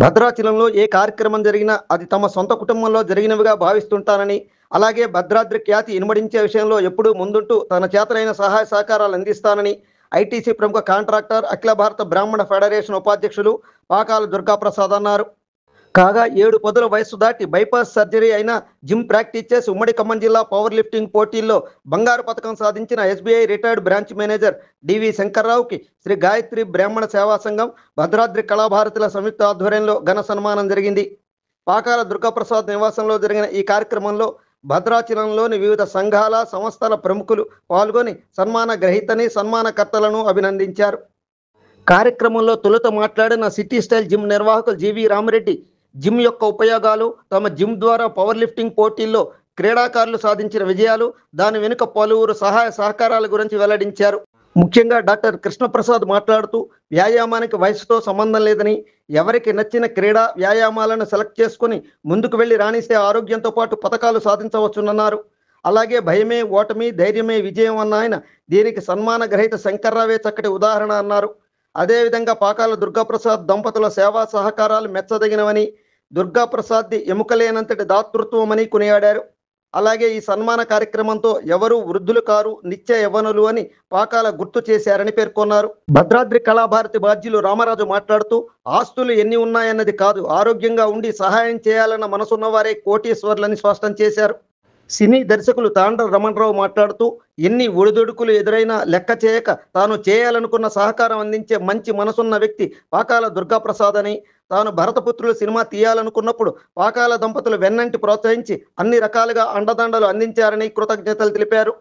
భద్రాచలంలో ఏ కార్యక్రమం జరిగినా అది తమ సొంత కుటుంబంలో జరిగినవిగా భావిస్తుంటానని, అలాగే భద్రాద్రి ఖ్యాతి ఇనుమడించే విషయంలో ఎప్పుడూ ముందుంటూ తన చేతనైన సహాయ సహకారాలు అందిస్తానని ఐటీసీ ప్రముఖ కాంట్రాక్టర్, అఖిల భారత బ్రాహ్మణ ఫెడరేషన్ ఉపాధ్యక్షులు పాకాల దుర్గాప్రసాద్ అన్నారు. కాగా 7 పదుల వయస్సు దాటి బైపాస్ సర్జరీ అయిన జిమ్ ప్రాక్టీస్ చేసి ఉమ్మడి ఖమ్మం జిల్లా పవర్ లిఫ్టింగ్ పోటీల్లో బంగారు పథకం సాధించిన ఎస్బీఐ రిటైర్డ్ బ్రాంచ్ మేనేజర్ డివి శంకర్రావుకి శ్రీ గాయత్రి బ్రాహ్మణ సేవా సంఘం, భద్రాద్రి కళాభారతుల సంయుక్త ఆధ్వర్యంలో ఘన సన్మానం జరిగింది. పాకాల దుర్గాప్రసాద్ నివాసంలో జరిగిన ఈ కార్యక్రమంలో భద్రాచలంలోని వివిధ సంఘాల, సంస్థల ప్రముఖులు పాల్గొని సన్మాన గ్రహీతని, సన్మానకర్తలను అభినందించారు. కార్యక్రమంలో తొలుత మాట్లాడిన సిటీ స్టైల్ జిమ్ నిర్వాహకులు జీవి రామిరెడ్డి జిమ్ యొక్క ఉపయోగాలు, తమ జిమ్ ద్వారా పవర్ లిఫ్టింగ్ పోటీల్లో క్రీడాకారులు సాధించిన విజయాలు, దాని వెనుక పలువురు సహాయ సహకారాల గురించి వెల్లడించారు. ముఖ్యంగా డాక్టర్ కృష్ణప్రసాద్ మాట్లాడుతూ వ్యాయామానికి వయసుతో సంబంధం లేదని, ఎవరికి నచ్చిన క్రీడా వ్యాయామాలను సెలెక్ట్ చేసుకుని ముందుకు వెళ్లి రాణిస్తే ఆరోగ్యంతో పాటు పథకాలు సాధించవచ్చునన్నారు. అలాగే భయమే ఓటమి, ధైర్యమే విజయం అన్న ఆయన దీనికి సన్మాన గ్రహీత శంకర్రావే చక్కటి ఉదాహరణ అన్నారు. అదేవిధంగా పాకాల దుర్గాప్రసాద్ దంపతుల సేవా సహకారాలు మెచ్చదగినవని, దుర్గాప్రసాద్ది ఎముకలేనంతటి దాతృత్వమని కొనియాడారు. అలాగే ఈ సన్మాన కార్యక్రమంతో ఎవరూ వృద్ధులు కారు, నిత్య యవ్వనులు అని పాకాల గుర్తు చేశారని పేర్కొన్నారు. భద్రాద్రి కళాభారతి బాధ్యులు రామరాజు మాట్లాడుతూ ఆస్తులు ఎన్ని ఉన్నాయన్నది కాదు, ఆరోగ్యంగా ఉండి సహాయం చేయాలన్న మనసున్న వారే కోటీశ్వర్లని స్పష్టం చేశారు. సినీ దర్శకులు తాండ్ర రమణరావు మాట్లాడుతూ ఎన్ని ఒడిదొడుకులు ఎదురైనా లెక్క చేయక తాను చేయాలనుకున్న సహకారం అందించే మంచి మనసున్న వ్యక్తి పాకాల దుర్గాప్రసాద్ అని, తాను భరతపుత్రులు సినిమా తీయాలనుకున్నప్పుడు పాకాల దంపతులు వెన్నంటి ప్రోత్సహించి అన్ని రకాలుగా అండదండలు అందించారని కృతజ్ఞతలు తెలిపారు.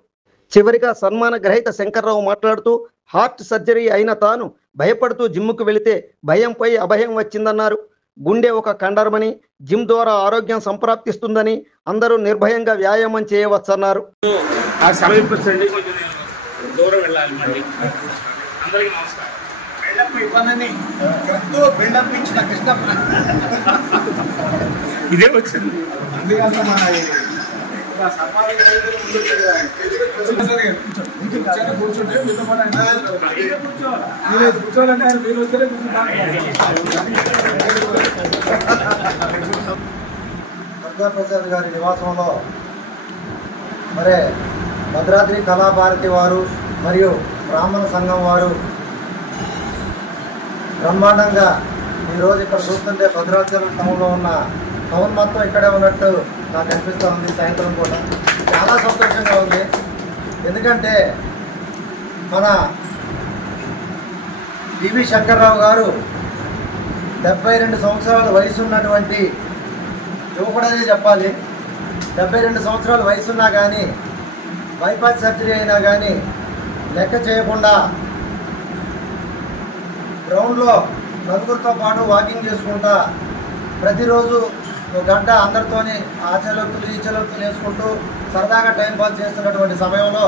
చివరిగా సన్మాన గ్రహీత శంకర్రావు మాట్లాడుతూ హార్ట్ సర్జరీ అయిన తాను భయపడుతూ జిమ్ముకు వెళితే భయంపై అభయం వచ్చిందన్నారు. గుండె ఒక కండరమని, జిమ్ ద్వారా ఆరోగ్యం సంప్రాప్తిస్తుందని, అందరూ నిర్భయంగా వ్యాయామం చేయవచ్చన్నారు. ఇదే వచ్చింది. దుర్గాప్రసాద్ గారి నివాసంలో మరి భద్రాద్రి కళాభారతి వారు మరియు బ్రాహ్మణ సంఘం వారు బ్రహ్మాండంగా ఈరోజు ఇక్కడ చూస్తుంటే భద్రాచలం టౌన్లో ఉన్న టౌన్ మొత్తం ఇక్కడే ఉన్నట్టు నాకు అనిపిస్తూ ఉంది. సాయంత్రం కూడా చాలా సంతోషంగా ఉంది. ఎందుకంటే మన డివి శంకర్రావు గారు 72 సంవత్సరాల వయసు ఉన్నటువంటి యువకుడనే చెప్పాలి. 72 సంవత్సరాల వయసున్నా కానీ, బైపాస్ సర్జరీ అయినా కానీ లెక్క చేయకుండా గ్రౌండ్లో నలుగురితో పాటు వాకింగ్ చేసుకుంటా ప్రతిరోజు ఒక గంట అందరితోని ఆ చెలొత్తులు ఈ చెలొత్తులు వేసుకుంటూ సరదాగా టైంపాస్ చేస్తున్నటువంటి సమయంలో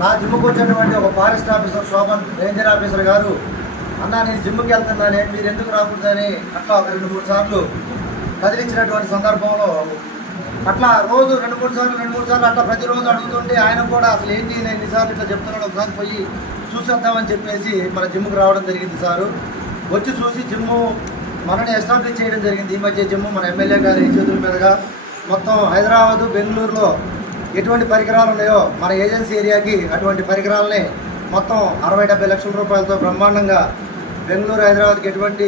నా జిమ్కి వచ్చేటువంటి ఒక forest officer Shobhan ranger officer గారు, అన్న నేను జిమ్కి వెళ్తున్నానే మీరు ఎందుకు రాకూడదని అట్లా ఒక 2-3 సార్లు కదిలించినటువంటి సందర్భంలో అట్లా రోజు 2-3 సార్లు అట్లా ప్రతిరోజు అడుగుతుంటే ఆయన కూడా అసలు ఏంటి నేను ఎన్నిసార్లు ఇట్లా చెప్తున్నాడు, ఒకసారి పోయి చూసేద్దామని చెప్పేసి మన జిమ్కి రావడం జరిగింది. సారు వచ్చి చూసి జిమ్ము మనని ఎస్టాబ్లిష్ చేయడం జరిగింది. ఈ మధ్య జిమ్ము మన ఎమ్మెల్యే గారి చేతుల మీదుగా మొత్తం హైదరాబాదు, బెంగళూరులో ఎటువంటి పరికరాలు ఉన్నాయో మన ఏజెన్సీ ఏరియాకి అటువంటి పరికరాలని మొత్తం 60-70 లక్షల రూపాయలతో బ్రహ్మాండంగా బెంగళూరు, హైదరాబాద్కి ఎటువంటి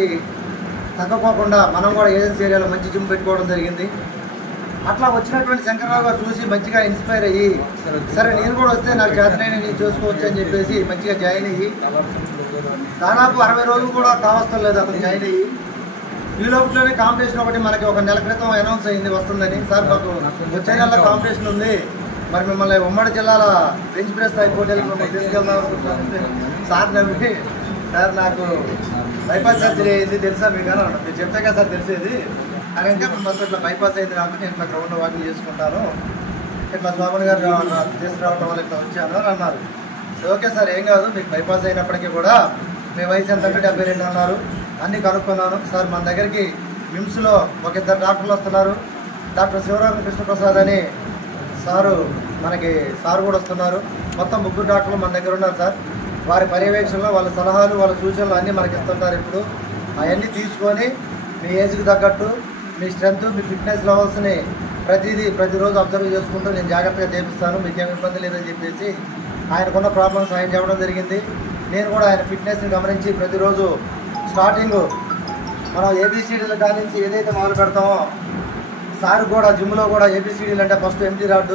తగ్గపోకుండా మనం కూడా ఏజెన్సీ ఏరియాలో మంచి జిమ్ పెట్టుకోవడం జరిగింది. అట్లా వచ్చినటువంటి శంకర్రావు గారు చూసి మంచిగా ఇన్స్పైర్ అయ్యి సరే నేను కూడా వస్తే నాకు చేతనైనా నేను చూసుకోవచ్చు అని చెప్పేసి మంచిగా జాయిన్ అయ్యి దాదాపు 60 రోజులు కూడా కావస్తలేదు లేదు అతను జాయిన్ అయ్యి. ఈ లోపలనే కాంపిటీషన్ ఒకటి మనకి ఒక నెల క్రితం అనౌన్స్ అయింది వస్తుందని. సార్ మాకు వచ్చే నెలలో కాంపిటీషన్ ఉంది, మరి మిమ్మల్ని ఉమ్మడి జిల్లాల బెంచ్ ప్రెస్ స్థాయి పోటీలకు మిమ్మల్ని తీసుకెళ్దాం అనుకుంటున్నాను. సార్ నవ్వి సార్ నాకు బైపాస్ సర్జరీ అయింది తెలుసా మీకు అని అన్నారు. మీరు చెప్తే కదా సార్ తెలిసేది అని అంటే మొత్తం ఇట్లా బైపాస్ అయింది నాకు, నేను ఇట్లా గ్రౌండ్లో వాకింగ్ చేసుకుంటాను, ఇట్లా శోభన్ గారు తీసుకురావడం వల్ల ఇట్లా వచ్చాను అని అన్నారు. ఓకే సార్ ఏం కాదు, మీకు బైపాస్ అయినప్పటికీ కూడా మీ వయసు ఎంత అంటే 72 అన్నారు. అన్నీ కనుక్కున్నాను. సార్ మన దగ్గరికి మిమ్స్లో ఒక 2 డాక్టర్లు వస్తున్నారు. డాక్టర్ శివరామ కృష్ణప్రసాద్ అని సారు మనకి సార్ కూడా వస్తున్నారు. మొత్తం 3 డాక్టర్లు మన దగ్గర ఉన్నారు సార్. వారి పర్యవేక్షణలో వాళ్ళ సలహాలు, వాళ్ళ సూచనలు అన్నీ మనకి ఇస్తుంటారు. ఇప్పుడు అవన్నీ తీసుకొని మీ ఏజ్కి తగ్గట్టు మీ స్ట్రెంత్ మీ ఫిట్నెస్ లెవెల్స్ని ప్రతిరోజు అబ్జర్వ్ చేసుకుంటూ నేను జాగ్రత్తగా చేపిస్తాను, మీకేం ఇబ్బంది లేదని చెప్పేసి ఆయనకున్న ప్రాబ్లమ్స్ ఆయన చెప్పడం జరిగింది. నేను కూడా ఆయన ఫిట్నెస్ని గమనించి ప్రతిరోజు స్టార్టింగ్ మనం ఏబిసిడీల దాని నుంచి ఏదైతే మొదలు పెడతామో సార్ కూడా జిమ్లో కూడా ఏబిసిడీలు అంటే ఫస్ట్ ఎంటీ రాడ్,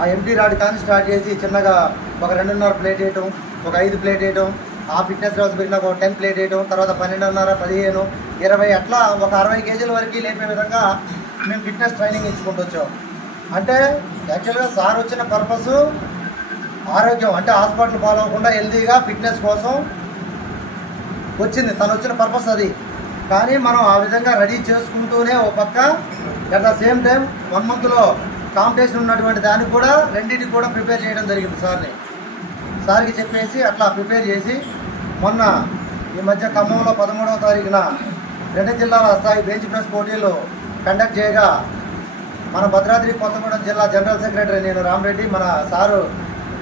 ఆ ఎంటీ రాడ్ కానీ స్టార్ట్ చేసి చిన్నగా ఒక 2.5 ప్లేట్ వేయటం, ఒక 5 ప్లేట్ వేయటం, ఆ ఫిట్నెస్ లెవెల్స్ పెట్టినాక ఒక 10 ప్లేట్ వేయటం, తర్వాత 12.5, 15, 20 అట్లా ఒక 60 కేజీల వరకు లేపే విధంగా మేము ఫిట్నెస్ ట్రైనింగ్ ఇచ్చుకుంటూ వచ్చాం. అంటే యాక్చువల్గా సార్ వచ్చిన పర్పస్ ఆరోగ్యం, అంటే హాస్పిటల్ ఫాలో అవ్వకుండా హెల్తీగా ఫిట్నెస్ కోసం వచ్చింది, తను వచ్చిన పర్పస్ అది. కానీ మనం ఆ విధంగా రెడీ చేసుకుంటూనే ఒక పక్క అట్ ద సేమ్ టైం 1 మంత్లో కాంపిటీషన్ ఉన్నటువంటి దానికి కూడా రెండింటికి కూడా ప్రిపేర్ చేయడం జరిగింది. సార్కి చెప్పేసి అట్లా ప్రిపేర్ చేసి మొన్న ఈ మధ్య ఖమ్మంలో 13వ తారీఖున 2 జిల్లాల స్థాయి బెంచ్ ప్రెస్ పోటీలు కండక్ట్ చేయగా మన భద్రాద్రి కొత్తగూడెం జిల్లా జనరల్ సెక్రటరీ నేను రామరెడ్డి, మన సారు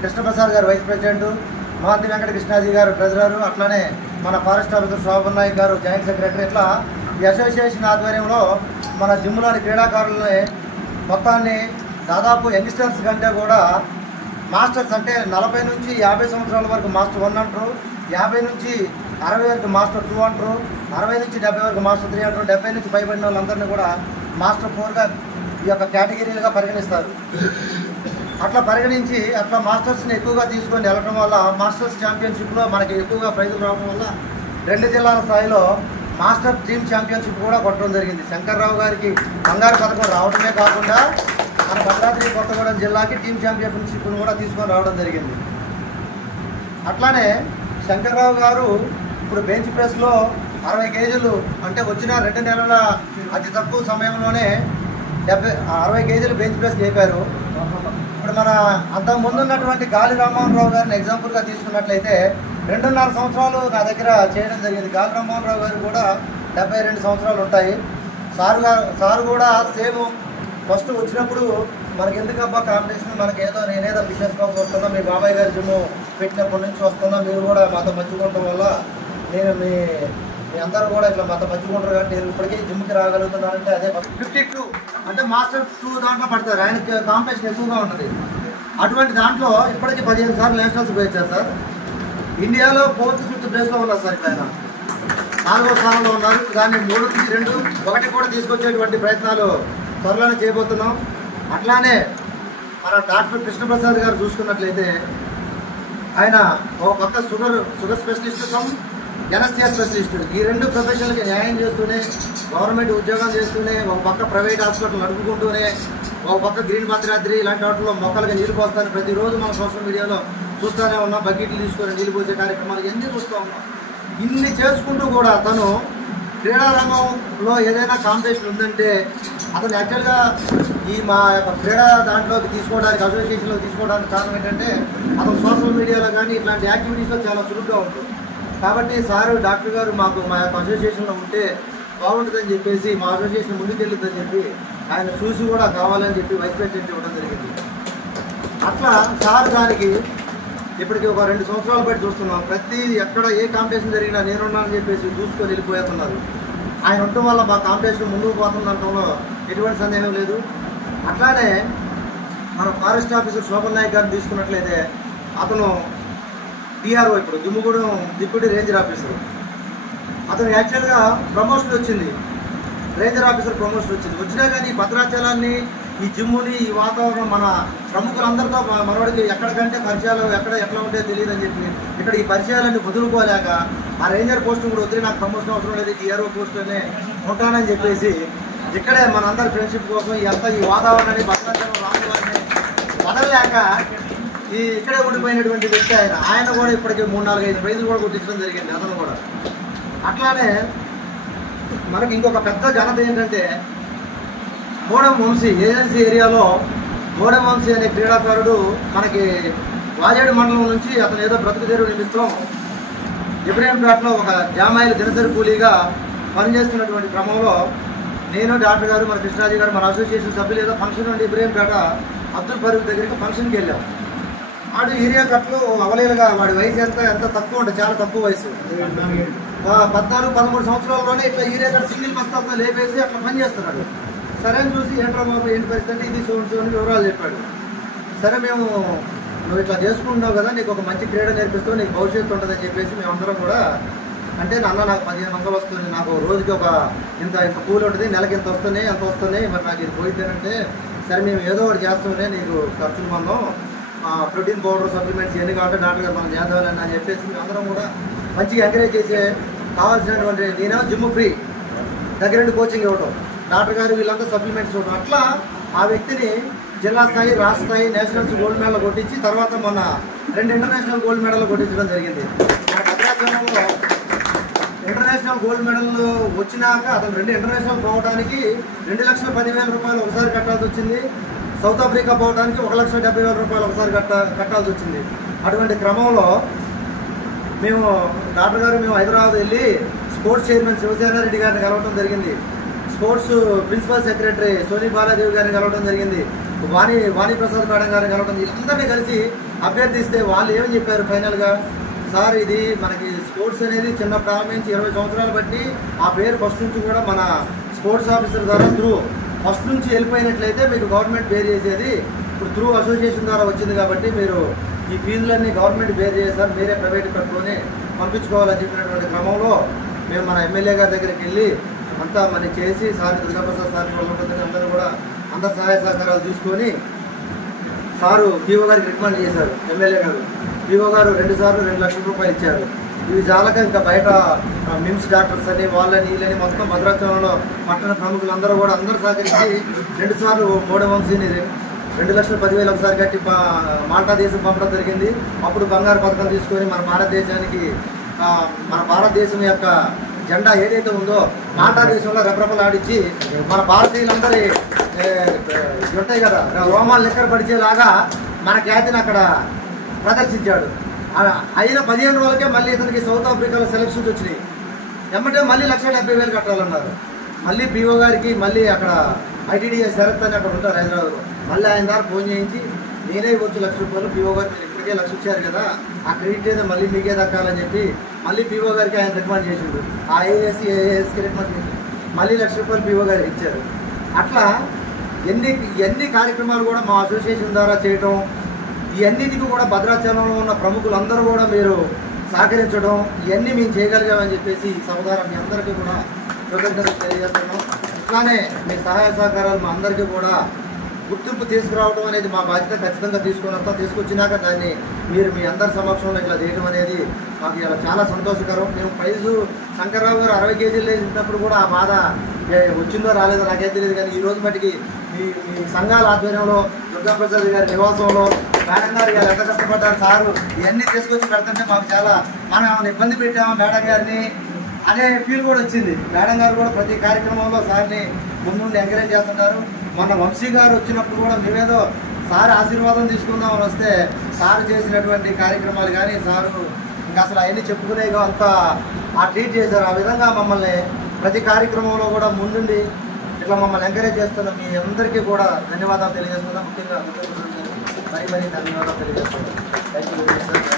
కృష్ణప్రసాద్ గారు వైస్ ప్రెసిడెంట్, మహాంతి వెంకట కృష్ణాజీ గారు ట్రెజరరు, అట్లానే మన ఫారెస్ట్ ఆఫీసర్ శోభన్ నాయక్ గారు జాయింట్ సెక్రటరీ, ఇట్లా ఈ అసోసియేషన్ ఆధ్వర్యంలో మన జిమ్లోని క్రీడాకారులని మొత్తాన్ని దాదాపు యంగ్స్టర్స్ కంటే కూడా మాస్టర్స్, అంటే 40 నుంచి 50 సంవత్సరాల వరకు మాస్టర్ 1 అంటారు, 50 నుంచి 60 వరకు మాస్టర్ 2 అంటారు, 60 నుంచి 70 వరకు మాస్టర్ 3 అంటారు, 70 నుంచి పైబడిన వాళ్ళందరినీ కూడా మాస్టర్ 4గా ఈ యొక్క కేటగిరీలుగా పరిగణిస్తారు. అట్లా పరిగణించి అట్లా మాస్టర్స్ని ఎక్కువగా తీసుకొని వెళ్ళడం వల్ల మాస్టర్స్ ఛాంపియన్షిప్లో మనకి ఎక్కువగా ప్రైజులు రావడం వల్ల 2 జిల్లాల స్థాయిలో మాస్టర్ టీమ్ ఛాంపియన్షిప్ కూడా కొట్టడం జరిగింది. శంకర్రావు గారికి బంగారు పథకం రావడమే కాకుండా మన భద్రాద్రి కొత్తగూడెం జిల్లాకి టీమ్ ఛాంపియన్షిప్ను కూడా తీసుకొని రావడం జరిగింది. అట్లానే శంకర్రావు గారు ఇప్పుడు బెంచ్ ప్రెస్లో 60 కేజీలు, అంటే వచ్చిన 2 నెలల అతి తక్కువ సమయంలోనే 60 కేజీలు బెంచ్ ప్రెస్ లేపారు. ఇప్పుడు మన అంతకుముందు ఉన్నటువంటి గాలి రామ్మోహన్ రావు గారిని ఎగ్జాంపుల్గా తీసుకున్నట్లయితే 2.5 సంవత్సరాలు నా దగ్గర చేయడం జరిగింది. గాలి రామ్మోహన్ రావు గారు కూడా 72 సంవత్సరాలు ఉంటాయి. సారు కూడా సేమ్ ఫస్ట్ వచ్చినప్పుడు మనకి ఎందుకబ్బా కాంపిటీషన్, మనకి నేనేదో ఫిట్నెస్ కోసం వస్తున్నా, మీ బాబాయ్ గారి జిమ్ పెట్టినప్పటి నుంచి వస్తున్నా, మీరు కూడా మాతో మంచిగుండటం వల్ల నేను మీ అందరూ కూడా ఇట్లా మాతో మంచిగుంటారు కాబట్టి నేను ఇప్పటికీ జిమ్కి రాగలుగుతున్నానంటే అదే 52 అంటే మాస్టర్ 2 దాంట్లో పడతారు. ఆయనకి కాంపిటీషన్ ఎక్కువగా ఉంటుంది. అటువంటి దాంట్లో ఇప్పటికీ 15 సార్లు నేషనల్స్ పోయించారు సార్. ఇండియాలో 4th 5th ప్లేస్లో ఉన్నారు సార్. ఇక్కడ 4వ స్థానంలో ఉన్నారు. దాన్ని 3 నుంచి 2, 1 కూడా తీసుకొచ్చేటువంటి ప్రయత్నాలు త్వరలోనే చేయబోతున్నాం. అట్లానే మన డాక్టర్ కృష్ణప్రసాద్ గారు చూసుకున్నట్లయితే ఆయన ఒక పక్క షుగర్ స్పెషలిస్ట్, ఎనస్థియా స్పెషలిస్ట్, ఈ 2 ప్రొఫెషన్లకి న్యాయం చేస్తూనే గవర్నమెంట్ ఉద్యోగం చేస్తూనే ఒక పక్క ప్రైవేట్ హాస్పిటల్ నడుపుకుంటూనే ఒక పక్క గ్రీన్ భద్రాద్రి ఇలాంటి వాటిలో మొక్కలకి నీళ్ళు పోస్తాను ప్రతిరోజు మన సోషల్ మీడియాలో చూస్తూనే ఉన్నాం. బకెట్లు తీసుకొని నీళ్ళు పోసే కార్యక్రమాలు ఎన్ని చూస్తూ ఉన్నాం. ఇన్ని చేసుకుంటూ కూడా తను క్రీడారంగంలో ఏదైనా కాంపిటీషన్ ఉందంటే అతను యాక్చువల్గా ఈ మా యొక్క క్రీడా దాంట్లోకి తీసుకోవడానికి, అసోసియేషన్లోకి తీసుకోవడానికి కారణం ఏంటంటే అతను సోషల్ మీడియాలో కానీ ఇట్లాంటి యాక్టివిటీస్లో చాలా చురుగ్గా ఉంటుంది. కాబట్టి సారు డాక్టర్ గారు మాకు మా యొక్క అసోసియేషన్లో ఉంటే బాగుంటుందని చెప్పేసి మా అసోసియేషన్ ముందుకెళ్ళిందని చెప్పి ఆయన చూసి కూడా కావాలని చెప్పి వైస్ ప్రెసిడెంట్ ఇవ్వడం జరిగింది. అట్లా సార్ దానికి ఇప్పటికి ఒక 2 సంవత్సరాలు బట్టి చూస్తున్నాం. ఎక్కడ ఏ కాంపిటీషన్ జరిగినా నేనున్నానని చెప్పేసి చూసుకొని వెళ్ళిపోతున్నారు. ఆయన ఉండటం వల్ల మా కాంపిటీషన్ ముందుకు పోతుందంటంలో ఎటువంటి సందేహం లేదు. అట్లానే మన ఫారెస్ట్ ఆఫీసర్ శోభన్ నాయక్ గారిని తీసుకున్నట్లయితే అతను టీఆర్ఓ, ఇప్పుడు దుమ్ముగూడెం డిప్యూటీ రేంజర్ ఆఫీసర్. అతను యాక్చువల్గా ప్రమోషన్ వచ్చింది, రేంజర్ ఆఫీసర్ ప్రమోషన్ వచ్చినా కానీ భద్రాచలాన్ని, ఈ జిమ్ముని, ఈ వాతావరణం మన ప్రముఖులందరితో మనవాడికి ఎక్కడికంటే పరిచయాలు ఎట్లా ఉంటే తెలియదు అని చెప్పి ఇక్కడ ఈ పరిచయాలన్నీ వదులుకోలేక ఆ రేంజర్ పోస్టు కూడా వదిలి నాకు ప్రమోషన్ అవసరం లేదు, టీఆర్ఓ పోస్టులోనే ఉంటానని చెప్పేసి ఇక్కడే మనందరి ఫ్రెండ్షిప్ కోసం ఈ వాతావరణాన్ని భద్రాచలం రాములని వదలలేక ఇక్కడే ఉండిపోయినటువంటి వ్యక్తి ఆయన కూడా ఇప్పటికీ 3-4-5 ప్రైజులు కూడా కొట్టించడం జరిగింది అతను కూడా. అట్లానే మనకి ఇంకొక పెద్ద ఘనత ఏంటంటే మోడెం వంశీ ఏజెన్సీ ఏరియాలో మోడెం వంశీ అనే క్రీడాకారుడు మనకి వాజేడు మండలం నుంచి అతను ఏదో బ్రతుకు తెరువు నిమిత్తం ఇబ్రహీంపేటలో ఒక జామాయిల దినసరి కూలీగా పనిచేస్తున్నటువంటి క్రమంలో నేను డాక్టర్ గారు, మన కృష్ణాజీ గారు, మన అసోసియేషన్ సభ్యులు ఏదో ఫంక్షన్ నుండి ఇబ్రహీంపేట అబ్దుల్ ఫరూక్ దగ్గరికి ఫంక్షన్కి వెళ్ళాం. వాడు యూరియా కట్టలు అవలేలుగా వాడి వయసు ఎంత తక్కువ ఉంటుంది, చాలా తక్కువ వయసు. 14-13 సంవత్సరాల్లోనే ఇట్లా యూరియా కట్ట సింగిల్ బస్తాలతో లేపేసి అట్లా పని చేస్తున్నాడు. సరే అని చూసి ఏంట్రా బాబు ఏంటి పరిస్థితి, ఇది చూడండి వివరాలు చెప్పాడు. సరే మేము నువ్వు ఇట్లా చేసుకుంటున్నావు కదా, నీకు ఒక మంచి క్రీడ నేర్పిస్తావు, నీకు భవిష్యత్తు ఉంటుందని చెప్పేసి మేమందరం కూడా అంటే నాన్న నాకు 1500 వస్తుంది, నాకు రోజుకి ఒక ఇంత కూలి ఉంటుంది, నెలకి ఇంత వస్తున్నాయి ఎంత వస్తున్నాయి, మరి నాకు ఇది పోయిద్దానంటే సరే మేము ఏదో ఒకటి చేస్తామనే, నీకు ఖర్చులు మందం ప్రోటీన్ పౌడర్ సప్లిమెంట్స్ ఎన్ని కావాలంటే డాక్టర్ గారు మనం చేద్దామని అని చెప్పేసి మేమందరం కూడా మంచిగా ఎంకరేజ్ చేసే కావాల్సినటువంటి నేనేమో జిమ్ ఫ్రీ దగ్గర కోచింగ్ ఇవ్వటం, డాక్టర్ గారు వీళ్ళంతా సప్లిమెంట్స్ ఇవ్వడం, అట్లా ఆ వ్యక్తిని జిల్లా స్థాయి రాష్ట్ర స్థాయి నేషనల్స్ గోల్డ్ మెడల్ కొట్టించి తర్వాత మొన్న 2 ఇంటర్నేషనల్ గోల్డ్ మెడల్ కొట్టించడం జరిగింది. మన భద్రాచలంలో ఇంటర్నేషనల్ గోల్డ్ మెడల్ వచ్చినాక అతను 2 ఇంటర్నేషనల్ పోవడానికి 2,10,000 రూపాయలు ఒకసారి కట్టాల్సి వచ్చింది. సౌత్ ఆఫ్రికా పోవడానికి 1,70,000 రూపాయలు ఒకసారి కట్టాల్సి వచ్చింది. అటువంటి క్రమంలో మేము డాక్టర్ గారు మేము హైదరాబాద్ వెళ్ళి స్పోర్ట్స్ చైర్మన్ శివసేనారెడ్డి గారిని కలవడం జరిగింది, sports principal secretary Soni Baladevi గారిని కలవడం జరిగింది, వాణి ప్రసాద్ మేడం గారిని కలవడం, వీళ్ళందరినీ కలిసి అభ్యర్థిస్తే వాళ్ళు ఏమని చెప్పారు ఫైనల్గా, సార్ ఇది మనకి స్పోర్ట్స్ అనేది చిన్న ప్రారంభించి 20 సంవత్సరాలు బట్టి ఆ పేరు ఫస్ట్ నుంచి కూడా మన స్పోర్ట్స్ ఆఫీసర్ ద్వారా ఫస్ట్ నుంచి వెళ్ళిపోయినట్లయితే మీకు గవర్నమెంట్ బేర్ చేసేది, ఇప్పుడు త్రూ అసోసియేషన్ ద్వారా వచ్చింది కాబట్టి మీరు ఈ ఫీజులన్నీ గవర్నమెంట్ బేర్ చేశారు, మీరే ప్రైవేట్ కట్టుకొని పంపించుకోవాలని చెప్పినటువంటి క్రమంలో మేము మన ఎమ్మెల్యే గారి దగ్గరికి వెళ్ళి అంతా మన చేసి సార్ దుర్గాప్రసాద్ సార్ వాళ్ళందరూ అందరూ కూడా అందరు సహాయ సహకారాలు తీసుకొని సారు పీఓ గారికి రికమెండ్ చేశారు. ఎమ్మెల్యే గారు పీఓ గారు 2 సార్లు 2 లక్షల రూపాయలు ఇచ్చారు. ఇవి చాలక ఇంకా బయట మిమ్స్ డాక్టర్స్ అని వాళ్ళని వీళ్ళని మొత్తం భద్రాచలంలో పట్టణ ప్రముఖులందరూ కూడా అందరూ సహకరించి 2 సార్లు మోడీ వంశీని 2,10,000 ఒకసారి కట్టి మాల్టా దేశం పంపడం జరిగింది. అప్పుడు బంగారు పథకం తీసుకొని మన భారతదేశం యొక్క జెండా ఏదైతే ఉందో మాల్టా దేశంలో రెపరెపలాడించి మన భారతీయులందరి ఉంటాయి కదా రోమాలు లెక్కర పడిచేలాగా మన ఖ్యాతిని అక్కడ ప్రదర్శించాడు. అయిన 15 రోజులకే మళ్ళీ ఇతనికి సౌత్ ఆఫ్రికాలో సెలక్షన్స్ వచ్చినాయి. ఏమంటే మళ్ళీ 1,70,000 కట్టాలన్నారు. మళ్ళీ పీఓ గారికి మళ్ళీ అక్కడ ఐటీడీఎస్ శరత్ అని అక్కడ ఉంటారు హైదరాబాద్లో, మళ్ళీ ఆయన ద్వారా ఫోన్ చేయించి నేనే ఇవ్వచ్చు 1,00,000 రూపాయలు, పీఓ గారు మీరు ఇప్పటికే 1,00,000 ఇచ్చారు కదా, ఆ క్రెడిట్ ఏదో మళ్ళీ మీకే దక్కాలని చెప్పి మళ్ళీ పీఓ గారికి ఆయన రికమెండ్ చేసిండు. ఆ ఏఎస్కి రికమెండ్ చేసి మళ్ళీ 1,00,000 రూపాయలు పీఓ గారికి ఇచ్చారు. అట్లా ఎన్ని కార్యక్రమాలు కూడా మా అసోసియేషన్ ద్వారా చేయటం, ఇవన్నిటికీ కూడా భద్రాచలంలో ఉన్న ప్రముఖులందరూ కూడా మీరు సహకరించడం, ఇవన్నీ మేము చేయగలిగామని చెప్పేసి ఈ సహోదరం మీ అందరికీ కూడా కృతజ్ఞతలు తెలియజేస్తున్నాం. ఇట్లానే మీ సహాయ సహకారాలు మా అందరికీ కూడా గుర్తింపు తీసుకురావడం అనేది మా బాధ్యత, ఖచ్చితంగా తీసుకొచ్చినాక దాన్ని మీరు మీ అందరి సమక్షంలో ఇట్లా చేయడం అనేది మాకు ఇలా చాలా సంతోషకరం. మేము ప్రైజు శంకర్రావు గారు 60 కేజీలు వేసినప్పుడు కూడా ఆ బాధ వచ్చిందో రాలేదో నాకేం తెలియదు, కానీ ఈ రోజు మటుకి మీ సంఘాల ఆధ్వర్యంలో దుర్గాప్రసాద్ గారి నివాసంలో మేడం గారు ఎంత కష్టపడ్డారు సారు ఇవన్నీ తీసుకొచ్చి పెడుతుంటే మాకు చాలా మనం ఇబ్బంది పెట్టాము మేడం గారిని అనే ఫీల్ కూడా వచ్చింది. మేడం గారు కూడా ప్రతి కార్యక్రమంలో సార్ని ముందు ఎంకరేజ్ చేస్తున్నారు. మొన్న వంశీ గారు వచ్చినప్పుడు కూడా మేమేదో సార్ ఆశీర్వాదం తీసుకుందామని వస్తే సార్ చేసినటువంటి కార్యక్రమాలు కానీ సారు ఇంకా అసలు అవన్నీ చెప్పుకునేగా అంత ట్రీట్ చేశారు. ఆ విధంగా మమ్మల్ని ప్రతి కార్యక్రమంలో కూడా ముందుండి ఇట్లా మమ్మల్ని ఎంకరేజ్ చేస్తున్న మీ అందరికీ కూడా ధన్యవాదాలు తెలియజేస్తున్నాం. ముఖ్యంగా మరీ ధన్యవాదాలు తెలియజేస్తున్నాం. Thank you very much sir.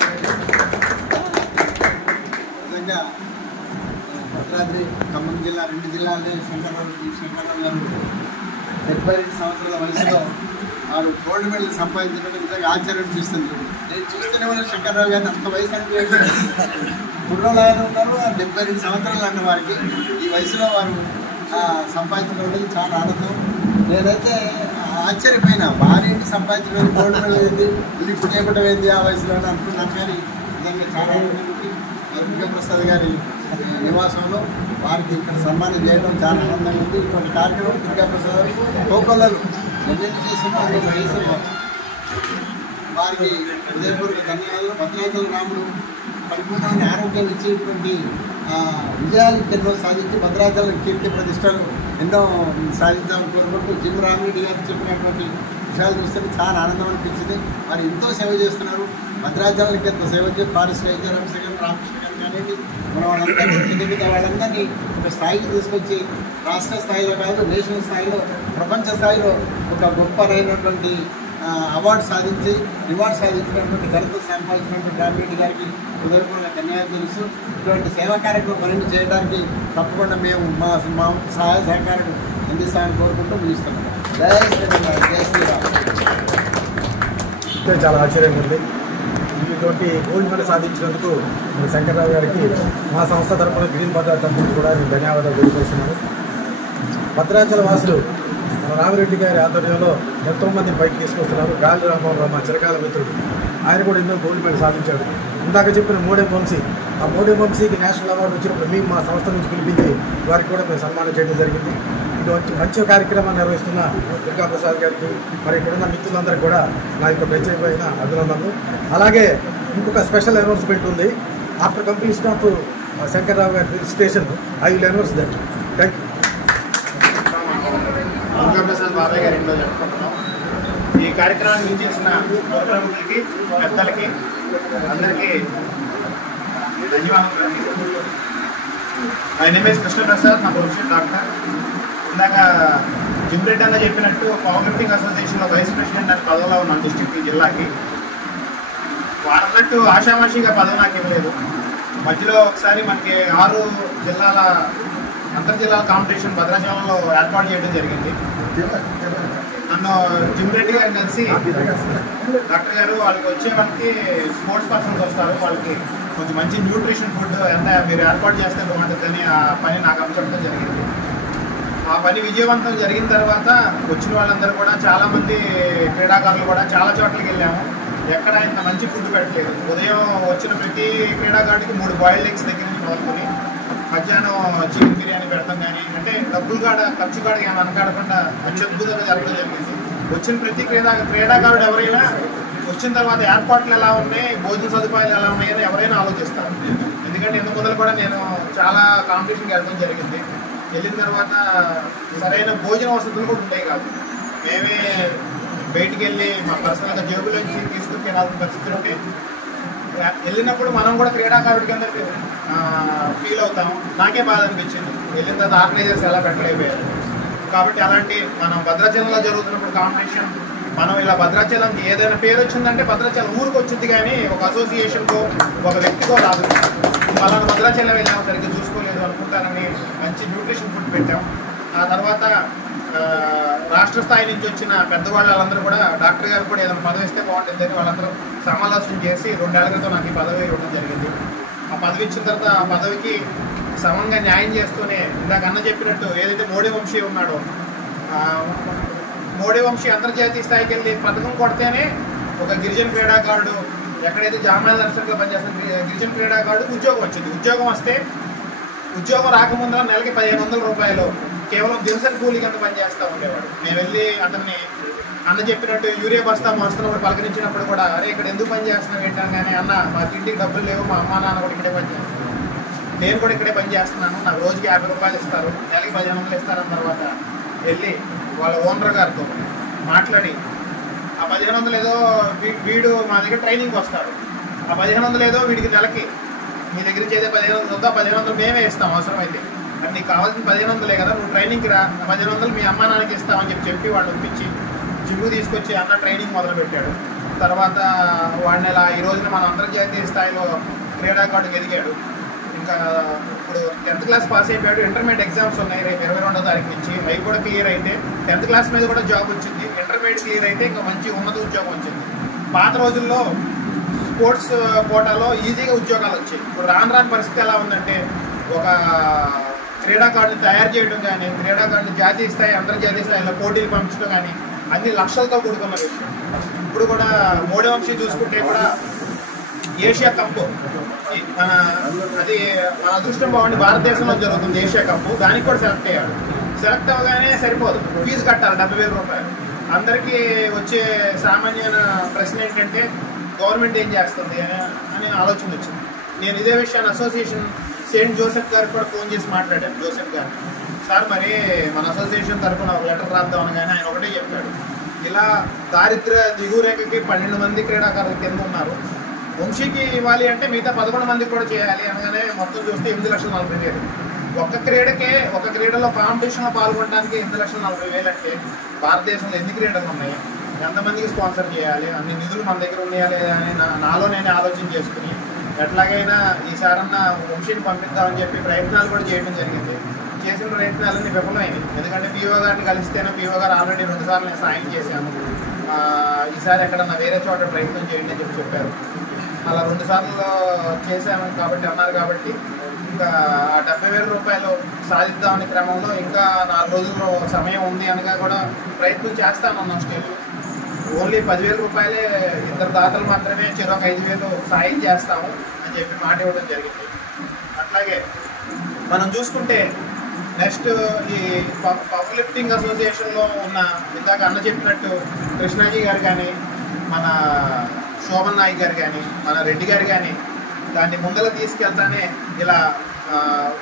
Bhadradri Khammam జిల్లా 2 జిల్లాలే శంకర్రావు గారు 72 సంవత్సరాల వయసులో వారు గోల్డ్ మెడల్ సంపాదించడం నిజంగా ఆశ్చర్యం అనిపిస్తుంది. నేను చూస్తూనే ఉన్న శంకర్రావు గారిని అంత వయసు అంటే కుర్రోళ్ళగానే ఉన్నారు. 72 సంవత్సరాలు అన్న వారికి ఈ వయసులో వారు సంపాదించడం అనేది చాలా ఆనందం. నేనైతే ఆశ్చర్యపోయినా వారేంటి సంపాదించడం గోల్డ్ మెడల్ అయింది ఇది ఇప్పుడు చేయకుండా అయింది ఆ వయసులో అని అనుకున్నాను. కానీ నిజంగా చాలా ఆనందం. దుర్గాప్రసాద్ గారి నివాసంలో వారికి ఇక్కడ సన్మానం చేయడం చాలా ఆనందంగా ఉంది. ఇటువంటి కార్యక్రమం దుర్గాప్రసాద్ కోకొల్లలు నిర్ణయం చేసిన వయసులో వారికి హృదయపూర్వక ధన్యవాదాలు. భద్రాచల రాముడు పరిపూర్ణమైన ఆరోగ్యం ఇచ్చేటువంటి విజయాలు ఎన్నో సాధించి భద్రాచలం కీర్తి ప్రతిష్టలు ఎన్నో సాధించాలని కోరుకుంటూ జిమ్ రామిరెడ్డి గారు చెప్పినటువంటి విషయాలు చూస్తే చాలా ఆనందం అనిపించింది. వారు ఎంతో సేవ చేస్తున్నారు. భద్రాచలానికి ఎంత సేవ చేసి ఫారెస్ట్ రేంజర్ రామకృష్ణ గారు అనేది మన వాళ్ళందరినీ ఒక స్థాయికి తీసుకొచ్చి రాష్ట్ర స్థాయిలో కాదు నేషనల్ స్థాయిలో ప్రపంచ స్థాయిలో ఒక గొప్పనైనటువంటి అవార్డు సాధించి రివార్డు సాధించినటువంటి ఘనత సంపాదించినటువంటి రామిరెడ్డి గారికి హృదయపూర్వక ధన్యవాదాలు తెలుస్తూ ఇటువంటి సేవా కార్యక్రమం మరిన్ని చేయడానికి తప్పకుండా మేము మా సహాయ సహకారాలు అందిస్తామని కోరుకుంటూ ముగిస్తున్నాం. జై శ్రీరామ్, జై శ్రీరామ్. చాలా ఆశ్చర్యంగా ఉంది. ఇటువంటి గోల్డ్ మెడల్ సాధించినందుకు శంకర్రావు గారికి మా సంస్థ తరఫున గ్రీన్ భద్ర తరఫున కూడా నేను ధన్యవాదాలు తెలియజేస్తున్నాను. భద్రాచల వాసులు రామిరెడ్డి గారి ఆధ్వర్యంలో ఎంతోమందిని పైకి తీసుకొస్తున్నారు. గాలి రామరావు మా చిరకాల మిత్రుడు, ఆయన కూడా ఎన్నో గోల్డ్ మెడల్ సాధించాడు. ఇందాక చెప్పిన మోడే వంశీ, ఆ మోడే వంశీకి నేషనల్ అవార్డు వచ్చినప్పుడు మేము మా సంస్థ నుంచి పిలిపించి వారికి కూడా మేము సన్మానం చేయడం జరిగింది. ఇటువంటి మంచి కార్యక్రమాన్ని నిర్వహిస్తున్న దుర్గా ప్రసాద్ గారికి మరి ఇక్కడున్న మిత్రులందరికీ కూడా నా యొక్క ప్రత్యేకమైన అభినందనలు. అలాగే ఇంకొక స్పెషల్ అనౌన్స్మెంట్ ఉంది. ఆఫ్టర్ కంప్లీషన్ ఆఫ్ శంకర్రావు గారి station I will announce that. Thank you. Durga Prasad బాబాయ్ గారి ఇంట్లో జరుపుకుంటున్నాం. ఈ కార్యక్రమాన్ని వీక్షించిన ప్రముఖులకి, పెద్దలకి అందరికీ ధన్యవాదాలు. మై నేమ్ ఇస్ కృష్ణప్రసాద్, నా ప్రొఫెషన్ డాక్టర్. ఇందాక జిమ్రెడ్డి అన్న చెప్పినట్టు పవర్ లిఫ్టింగ్ అసోసియేషన్లో వైస్ ప్రెసిడెంట్ అని పదవిలో ఉన్నాను డిస్ట్రిక్ట్ జిల్లాకి. వారన్నట్టు ఆషామాషిగా పదవి నాకు ఇవ్వలేదు. మధ్యలో ఒకసారి మనకి 6 జిల్లాల అంతర్జిల్లాల కాంపిటీషన్ భద్రాచలంలో ఏర్పాటు చేయడం జరిగింది. నన్ను జిమ్రెడ్డి గారు కలిసి, డాక్టర్ గారు వాళ్ళకి వచ్చే వాళ్ళకి స్పోర్ట్స్ పర్సన్స్ వస్తారు, వాళ్ళకి కొంచెం మంచి న్యూట్రిషన్ ఫుడ్ ఎంత మీరు ఏర్పాటు చేస్తే బాగుంటుందని ఆ పని నాకు అప్పచెప్పడం జరిగింది. ఆ పని విజయవంతం జరిగిన తర్వాత వచ్చిన వాళ్ళందరూ కూడా చాలామంది క్రీడాకారులు కూడా చాలా చోట్లకి వెళ్ళాము. ఎక్కడ ఇంత మంచి ఫుడ్ పెట్టలేదు. ఉదయం వచ్చిన ప్రతి క్రీడాకారుడికి 3 బాయిల్డ్ ఎగ్స్ దగ్గర నుంచి మొదలుకొని మధ్యాహ్నం చికెన్ బిర్యానీ పెడతాం. కానీ అంటే డబ్బులు ఖర్చు కాడ ఏమి అనకాడకుండా అత్యద్భుతంగా జరగడం జరిగింది. వచ్చిన ప్రతి క్రీడాకారుడు ఎవరైనా వచ్చిన తర్వాత ఏర్పాట్లు ఎలా ఉన్నాయి, భోజన సదుపాయాలు ఎలా ఉన్నాయని ఎవరైనా ఆలోచిస్తారు. ఎందుకంటే ఇంత మొదలు కూడా నేను చాలా కాంపిటీషన్కి వెళ్ళడం జరిగింది. వెళ్ళిన తర్వాత సరైన భోజన వసతులు కూడా ఉంటాయి కాదు. మేమే బయటికి వెళ్ళి మా పర్సనల్గా జేబులోంచి తీసుకుని వెళ్ళాల్సిన పరిస్థితులు ఉంటే వెళ్ళినప్పుడు మనం కూడా క్రీడాకారుడి కింద ఫీల్ అవుతాము. నాకే బాధ అనిపించింది. వెళ్ళిన తర్వాత ఆర్గనైజర్స్ ఎలా పెట్టలేకపోయారు. కాబట్టి అలాంటి మనం భద్రాచలంలో జరుగుతున్నప్పుడు కాంపిటీషన్ మనం ఇలా భద్రాచలంకి ఏదైనా పేరు వచ్చిందంటే భద్రాచలం ఊరికి వచ్చింది, కానీ ఒక అసోసియేషన్కో ఒక వ్యక్తికో రాదు. అలాంటి భద్రాచలం వెళ్ళాము, సరిగ్గా చూసుకోలేదు అనుకుంటారని మంచి న్యూట్రిషన్ ఫుడ్ పెట్టాం. ఆ తర్వాత రాష్ట్ర స్థాయి నుంచి వచ్చిన పెద్దవాళ్ళు వాళ్ళందరూ కూడా డాక్టర్ గారు కూడా ఏదైనా పదవి ఇస్తే బాగుంటుందని వాళ్ళందరూ సమాలోచన చేసి 2 ఏళ్ల క్రితం నాకు ఈ పదవి ఇవ్వడం జరిగింది. ఆ పదవి ఇచ్చిన తర్వాత ఆ పదవికి సమంగా న్యాయం చేస్తూనే ఇందాక అన్న చెప్పినట్టు ఏదైతే మోడీ వంశీ ఉన్నాడో, మోడీ వంశీ అంతర్జాతీయ స్థాయికి వెళ్ళి పథకం కొడితేనే ఒక గిరిజన క్రీడాకారుడు ఎక్కడైతే జామాయిల నర్సరీలో పనిచేస్తున్న గిరిజన క్రీడాకారుడికి ఉద్యోగం వచ్చింది. ఉద్యోగం వస్తే ఉద్యోగం రాకముందు నెలకి 1500 రూపాయలు కేవలం దినసరి కూలీ కింద పనిచేస్తూ ఉండేవాడు. నేను వెళ్ళి అతన్ని అన్న చెప్పినట్టు యూరియా బస్తా మోస్తున్నప్పుడు పలకరించినప్పుడు కూడా, అరే ఇక్కడ ఎందుకు పని చేస్తున్నావు ఏంటంటే, అన్న మా ఇంటికి డబ్బులు లేవు, మా అమ్మ నాన్న కూడా ఇక్కడే పని చేస్తారు, నేను కూడా ఇక్కడే పని చేస్తున్నాను, నాకు రోజుకి 50 రూపాయలు ఇస్తారు, నెలకి 1500 ఇస్తారన్న తర్వాత వెళ్ళి వాళ్ళ ఓనర్ గారితో మాట్లాడి ఆ 1500 ఏదో వీడు మా దగ్గర ట్రైనింగ్కి వస్తాడు, ఆ 1500 ఏదో వీడికి నెలకి మీ దగ్గర నుంచి ఏదో 1500 వద్దా 1500 మేమే ఇస్తాం అవసరమైతే, అంటే నీకు కావాల్సిన 1500 కదా, నువ్వు ట్రైనింగ్కి రా, 1500 మీ అమ్మ నాన్నకి ఇస్తామని చెప్పి వాడు ఒప్పించి జిమ్ము తీసుకొచ్చి అన్న ట్రైనింగ్ మొదలుపెట్టాడు. తర్వాత వాడిని ఇలా ఈ రోజున మన అంతర్జాతీయ స్థాయిలో క్రీడాకారుడికి ఎదిగాడు. ఇంకా ఇప్పుడు 10th క్లాస్ పాస్ అయిపోయాడు. ఇంటర్మీడియట్ ఎగ్జామ్స్ ఉన్నాయి రేపు 22వ తారీఖు నుంచి. అవి కూడా క్లియర్ అయితే 10th క్లాస్ మీద కూడా జాబ్ వచ్చింది. ఇంటర్మీడియట్ క్లియర్ అయితే ఇంకా మంచి ఉన్నత ఉద్యోగం వచ్చింది. పాత రోజుల్లో స్పోర్ట్స్ కోటాలో ఈజీగా ఉద్యోగాలు వచ్చాయి. ఇప్పుడు రాని పరిస్థితి ఎలా ఉందంటే, ఒక క్రీడాకారుని తయారు చేయడం కానీ, క్రీడాకారుని జాతీయ స్థాయి అంతర్జాతీయ స్థాయిలో పోటీలు పంపించడం కానీ అన్ని లక్షలతో కూడుకున్న విషయం. ఇప్పుడు కూడా మోడీ వంశీ చూసుకుంటే కూడా ఏషియా కప్పు అది మన అదృష్టం బాగుండి భారతదేశంలో జరుగుతుంది ఏషియా కప్పు, దానికి కూడా సెలెక్ట్ అయ్యాడు. సెలెక్ట్ అవ్వగానే సరిపోదు, ఫీజు కట్టాలి 70,000 రూపాయలు. అందరికీ వచ్చే సామాన్యమైన ప్రశ్న ఏంటంటే గవర్నమెంట్ ఏం చేస్తుంది అని ఆలోచన వచ్చింది. నేను ఇదే విషయాన్ని అసోసియేషన్ సెయింట్ జోసెఫ్ గారికి కూడా ఫోన్ చేసి మాట్లాడాను. జోసెఫ్ గారు, సార్ మరి మన అసోసియేషన్ తరఫున ఒక లెటర్ రాద్దాం అనగానే ఆయన ఒకటే చెప్పాడు, ఇలా దారిద్ర్య దిగురేఖకి 12 మంది క్రీడాకారులు కింద ఉన్నారు, వంశీకి ఇవ్వాలి అంటే మిగతా 11 మందికి కూడా చేయాలి అనగానే మొత్తం చూస్తే 8,40,000. ఒక క్రీడలో కాంపిటీషన్లో పాల్గొనడానికి 8,40,000 అంటే భారతదేశంలో ఎన్ని క్రీడలు ఉన్నాయి? ఎంతమందికి స్పాన్సర్ చేయాలి, అన్ని నిధులు మన దగ్గర ఉన్నాయా లేదా అని నాలో నేను ఆలోచన చేసుకుని ఎట్లాగైనా ఈసారన్నా వంశీని పంపిద్దామని చెప్పి ప్రయత్నాలు కూడా చేయడం జరిగింది. చేసిన ప్రయత్నాలన్నీ విఫలమైనవి. ఎందుకంటే పీఓ గారిని కలిస్తేనే పీఓ గారు ఆల్రెడీ 2 సార్లు నేను సాయం చేశాను, ఈసారి ఎక్కడన్నా వేరే చోట ప్రయత్నం చేయండి అని చెప్పారు. అలా 2 సార్లు చేశాను కాబట్టి అన్నారు. కాబట్టి ఇంకా ఆ 70,000 రూపాయలు సాధిద్దామని క్రమంలో ఇంకా 4 రోజులు సమయం ఉంది అనగా కూడా ప్రయత్నం చేస్తానన్నాం స్టేట్లో. ఓన్లీ 10,000 రూపాయలే, 2 దాతలు మాత్రమే చెరొక 5,000 సాయం చేస్తాము అని చెప్పి మాట ఇవ్వడం జరిగింది. అట్లాగే మనం చూసుకుంటే నెక్స్ట్ ఈ పవర్ లిఫ్టింగ్ అసోసియేషన్లో ఉన్న ఇందాక అన్న చెప్పినట్టు కృష్ణాజీ గారు కానీ, మన శోభన్ నాయక్ గారు కానీ, మన రెడ్డి గారు కానీ దాన్ని ముందర తీసుకెళ్తానే ఇలా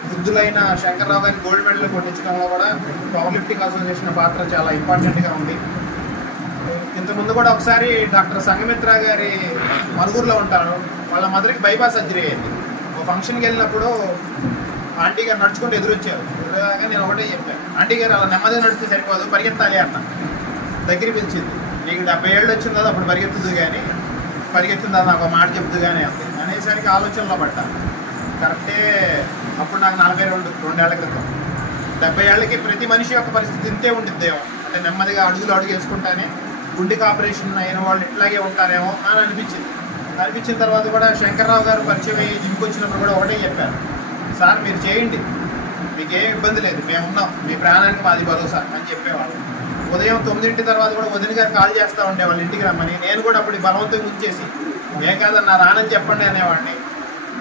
వృద్ధులైన శంకర్రావు గారి గోల్డ్ మెడల్ కొట్టించడంలో కూడా పవర్ లిఫ్టింగ్ అసోసియేషన్ పాత్ర చాలా ఇంపార్టెంట్గా ఉంది. ఇంతకుముందు కూడా ఒకసారి డాక్టర్ సంఘమిత్ర గారి మరుగురులో ఉంటారు, వాళ్ళ మదర్కి బైపాస్ సర్జరీ అయింది. ఒక ఫంక్షన్కి వెళ్ళినప్పుడు ఆంటీ గారు నడుచుకుంటూ ఎదురొచ్చారు. ఎదురుగా నేను ఒకటే చెప్పాను, ఆంటీ గారు అలా నెమ్మదిగా నడిస్తే సరిపోదు, పరిగెత్తాలి అన్న. దగ్గర పిలిచింది, నీకు 70 ఏళ్ళు వచ్చింది కదా అప్పుడు పరిగెత్తుదు కానీ, పరిగెత్తుందా నాకు ఒక మాట చెప్తూ కానీ అంది అనేసరికి ఆలోచనలో పడ్డా. కరెక్టే, అప్పుడు నాకు 42 ఏళ్ల క్రితం. 70 ఏళ్ళకి ప్రతి మనిషి యొక్క పరిస్థితి ఇంతే ఉండిద్దేమో, అంటే నెమ్మదిగా అడుగు వేసుకుంటానే గుండెకి ఆపరేషన్ అయిన వాళ్ళు ఇట్లాగే ఉంటారేమో అని అనిపించిన తర్వాత కూడా శంకర్రావు గారు పరిచయం అయ్యి జిమ్కి వచ్చినప్పుడు కూడా ఒకటే చెప్పారు, సార్ మీరు చేయండి, మీకేం ఇబ్బంది లేదు, మేము ఉన్నాం, మీ ప్రాణానికి మాది భరోసా అని చెప్పేవాళ్ళు. ఉదయం 9 తర్వాత కూడా వదిన గారు కాల్ చేస్తూ ఉండేవాళ్ళు ఇంటికి రమ్మని. నేను కూడా అప్పుడు బలవంతం ఉంచేసి ఏం కాదన్నా రానని చెప్పండి అనేవాడిని.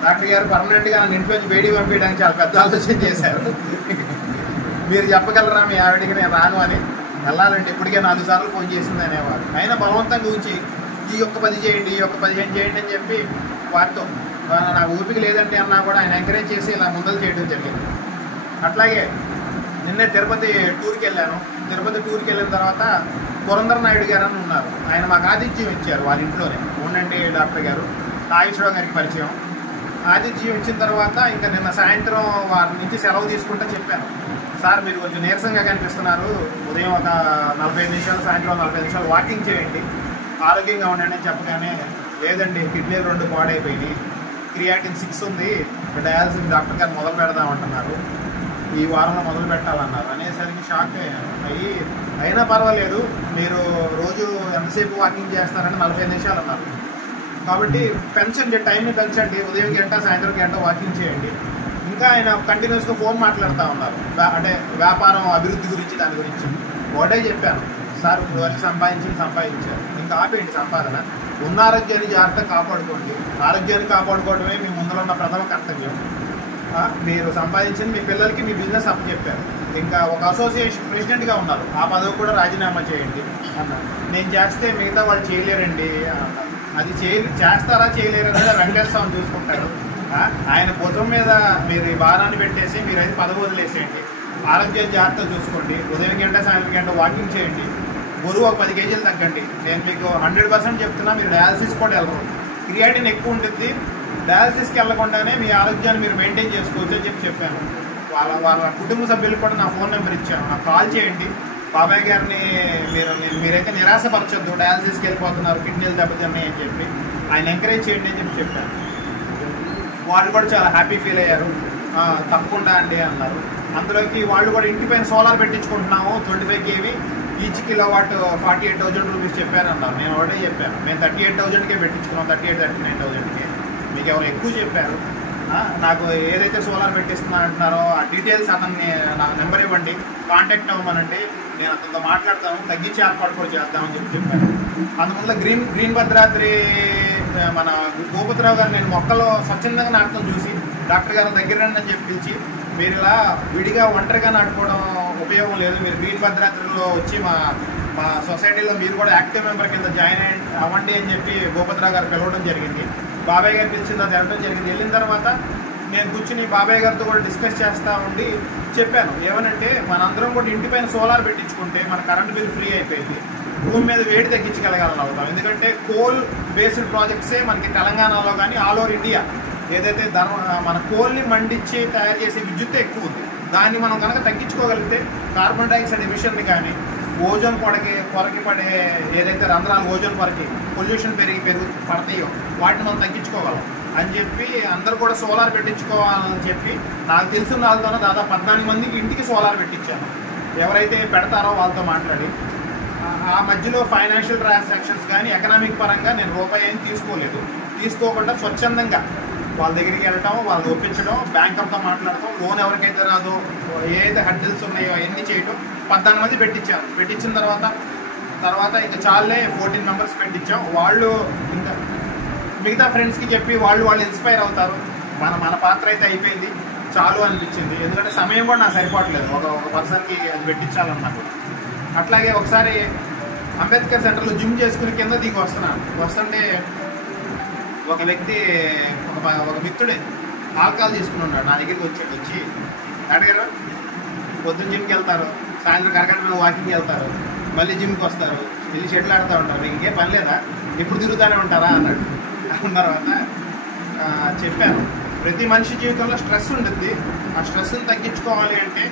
డాక్టర్ గారు పర్మనెంట్గా నన్ను ఇంట్లోంచి వేడి పంపించడానికి చాలా పెద్ద ఆలోచన చేశారు. మీరు చెప్పగలరా మీ ఆవిడికి నేను రాను అని. వెళ్ళాలంటే ఇప్పటికే 4 సార్లు ఫోన్ చేసింది అనేవారు. అయినా బలవంతంగా ఉంచి ఈ ఒక్క 10 చేయండి, ఈ ఒక్క 15 చేయండి అని చెప్పి వారితో నాకు ఊపిక లేదంటే అన్నా కూడా ఆయన ఎంకరేజ్ చేసి ఇలా ముందలు చేయడం జరిగింది. అట్లాగే నిన్నే తిరుపతి టూర్కి వెళ్ళాను. తిరుపతి టూర్కి వెళ్ళిన తర్వాత పురంధర నాయుడు గారు అని ఉన్నారు, ఆయన మాకు ఆతిథ్యం ఇచ్చారు వాళ్ళ ఇంట్లోనే. ఉండండి డాక్టర్ గారు, నాగేశ్వరరావు గారికి పరిచయం. ఆతిథ్యం ఇచ్చిన తర్వాత ఇంకా నిన్న సాయంత్రం వారి నుంచి సెలవు తీసుకుంటా చెప్పాను, సార్ మీరు కొంచెం నీరసంగా కనిపిస్తున్నారు, ఉదయం ఒక 45 నిమిషాలు, సాయంత్రం 45 నిమిషాలు వాకింగ్ చేయండి, ఆరోగ్యంగా ఉండండి అని చెప్పగానే, లేదండి కిడ్నీలు 2 పాడైపోయినాయి, క్రియాటిన్ 6 ఉంది, డయాలసిస్ డాక్టర్ గారు మొదలు పెడదామంటున్నారు, ఈ వారంలో మొదలు పెట్టాలన్నారు అనేసరికి షాక్ అయ్యి, అయినా పర్వాలేదు మీరు రోజు ఎంతసేపు వాకింగ్ చేస్తారని 45 నిమిషాలు అన్నారు. కాబట్టి పెంచండి, టైంని పెంచండి, ఉదయం గంట సాయంత్రం గంట వాకింగ్ చేయండి. ఇంకా ఆయన కంటిన్యూస్గా ఫోన్ మాట్లాడుతూ ఉన్నారు, అంటే వ్యాపారం అభివృద్ధి గురించి, దాని గురించి. ఒకటే చెప్పాను, సార్ వరకు సంపాదించారు, ఇంకా ఆపేయండి సంపాదన, ఉన్న ఆరోగ్యాన్ని జాగ్రత్తగా కాపాడుకోండి, ఆరోగ్యాన్ని కాపాడుకోవడమే మీ ముందర ఉన్న ప్రథమ కర్తవ్యం. మీరు సంపాదించింది మీ పిల్లలకి మీ బిజినెస్ అప్పచెప్పారు, ఇంకా ఒక అసోసియేషన్ ప్రెసిడెంట్గా ఉన్నారు, ఆ పదవి కూడా రాజీనామా చేయండి అన్నారు. నేను చేస్తే మిగతా వాళ్ళు చేయలేరండి అన్నారు. అది చేస్తారా చేయలేరా అనేది వెంకటేశ్వర స్వామి చూసుకుంటారు. ఆయన భుజం మీద మీరు ఈ భారాన్ని పెట్టేసి మీరైతే పదవి వదిలేసేయండి, ఆరోగ్యం జాగ్రత్తగా చూసుకోండి, ఉదయం గంట సాయంత్రం గంట వాకింగ్ చేయండి, బరువు ఒక 10 కేజీలు తగ్గండి. నేను మీకు 100% చెప్తున్నా, మీరు డయాలసిస్ కూడా వెళ్ళరు, క్రియాటిన్ ఎక్కువ ఉంటుంది, డయాలసిస్కి వెళ్ళకుండానే మీ ఆరోగ్యాన్ని మీరు మెయింటైన్ చేసుకోవచ్చు అని చెప్పాను. వాళ్ళ కుటుంబ సభ్యులకు కూడా నా ఫోన్ నెంబర్ ఇచ్చాను, నాకు కాల్ చేయండి, బాబాయ్ గారిని మీరైతే నిరాశపరచొద్దు, డయాలసిస్కి వెళ్ళిపోతున్నారు, కిడ్నీలు దెబ్బతిన్నాయి అని చెప్పి ఆయన ఎంకరేజ్ చేయండి అని చెప్పాను. వాళ్ళు కూడా చాలా హ్యాపీ ఫీల్ అయ్యారు, తప్పకుండా అండి అన్నారు. అందులోకి వాళ్ళు కూడా ఇంటి పైన సోలార్ పెట్టించుకుంటున్నాము, 25 kV, ఈచ్ కిలోవాట్ 48,000 రూపీస్ చెప్పారన్నారు. నేను ఒకటే చెప్పాను, మేము 38,000కే పెట్టించుకున్నాం, 39,000కే, మీకు ఎవరు ఎక్కువ చెప్పారు, నాకు ఏదైతే సోలార్ పెట్టిస్తున్నా అంటున్నారో ఆ డీటెయిల్స్ అతన్ని నాకు నెంబర్ ఇవ్వండి, కాంటాక్ట్ అవ్వమనండి, నేను అతనితో మాట్లాడతాను, తగ్గించి ఏర్పాటు కూడా చేద్దామని చెప్పాను. అందువల్ల గ్రీన్ భద్రాద్రి మన గోపతిరావు గారు నేను మొక్కలు స్వచ్ఛందంగా నాటడం చూసి డాక్టర్ గారు దగ్గర రండి అని చెప్పించి, మీరు ఇలా విడిగా ఒంటరిగా నాటుకోవడం ఉపయోగం లేదు, మీరు గ్రీన్ భద్రాద్రిలో వచ్చి మా సొసైటీలో మీరు కూడా యాక్టివ్ మెంబర్ కింద జాయిన్ అవ్వండి అని చెప్పి గోపతిరావు గారు పిలవడం జరిగింది. బాబాయ్ గారు పిలిచింది, అది వెళ్ళడం జరిగింది. వెళ్ళిన తర్వాత నేను కూర్చుని బాబాయ్ గారితో కూడా డిస్కస్ చేస్తూ ఉండి చెప్పాను, ఏమనంటే మనందరం కూడా ఇంటి పైన సోలార్ పెట్టించుకుంటే మన కరెంట్ బిల్ ఫ్రీ అయిపోయింది, భూమి మీద వేడి తగ్గించగలగాలని అవుతాం. ఎందుకంటే కోల్ బేస్డ్ ప్రాజెక్ట్సే మనకి తెలంగాణలో కానీ ఆల్ ఓవర్ ఇండియా ఏదైతే మన కోల్ని మండించి తయారు చేసే విద్యుత్ ఎక్కువ ఉంది, దాన్ని మనం కనుక తగ్గించుకోగలిగితే కార్బన్ డైఆక్సైడ్ ఎమిషన్ని కానీ ఓజోన్ పొరకి పడే ఏదైతే రంధ్రాలు ఓజోన్ పొరకి పొల్యూషన్ పడతాయో వాటిని మనం తగ్గించుకోగలం అని చెప్పి అందరూ కూడా సోలార్ పెట్టించుకోవాలని చెప్పి నాకు తెలిసిన వాళ్ళతోనే దాదాపు 14 మందికి ఇంటికి సోలార్ పెట్టించాను. ఎవరైతే పెడతారో వాళ్ళతో మాట్లాడి ఆ మధ్యలో ఫైనాన్షియల్ ట్రాన్సాక్షన్స్ కానీ ఎకనామిక్ పరంగా నేను రూపాయి ఏం తీసుకోకుండా స్వచ్ఛందంగా వాళ్ళ దగ్గరికి వెళ్ళటం, వాళ్ళు ఒప్పించడం, బ్యాంకర్తో మాట్లాడటం, లోన్ ఎవరికైతే రాదో ఏదైతే హడ్డిల్స్ ఉన్నాయో అవన్నీ చేయటం. 14 మంది పెట్టించిన తర్వాత ఇంకా చాలే 14 మెంబర్స్ పెట్టించాం. వాళ్ళు ఇంకా మిగతా ఫ్రెండ్స్కి చెప్పి వాళ్ళు ఇన్స్పైర్ అవుతారు. మన పాత్ర అయితే అయిపోయింది, చాలు అనిపించింది. ఎందుకంటే సమయం కూడా నాకు సరిపోవట్లేదు ఒక పర్సన్కి అది పెట్టించాలన్నమాట. అట్లాగే ఒకసారి అంబేద్కర్ సెంటర్లో జిమ్ చేసుకుని కింద దిగి వస్తుంటే ఒక వ్యక్తి ఒక మిత్రుడే ఆల్కహాల్ తీసుకుని ఉన్నాడు. నా దగ్గరికి వచ్చి అడిగారు, పొద్దున్న జిమ్కి వెళ్తారు, సాయంత్రం కరగంట మీద వాకింగ్కి వెళ్తారు, మళ్ళీ జిమ్కి వస్తారు, వెళ్ళి షెటిల్ ఆడుతూ ఉంటారు, మీకు ఇంకేం పని లేదా, ఎప్పుడు తిరుగుతూనే ఉంటారా అన్నాడు. అన్న తర్వాత చెప్పాను, ప్రతి మనిషి జీవితంలో స్ట్రెస్ ఉంటుంది. ఆ స్ట్రెస్ని తగ్గించుకోవాలి అంటే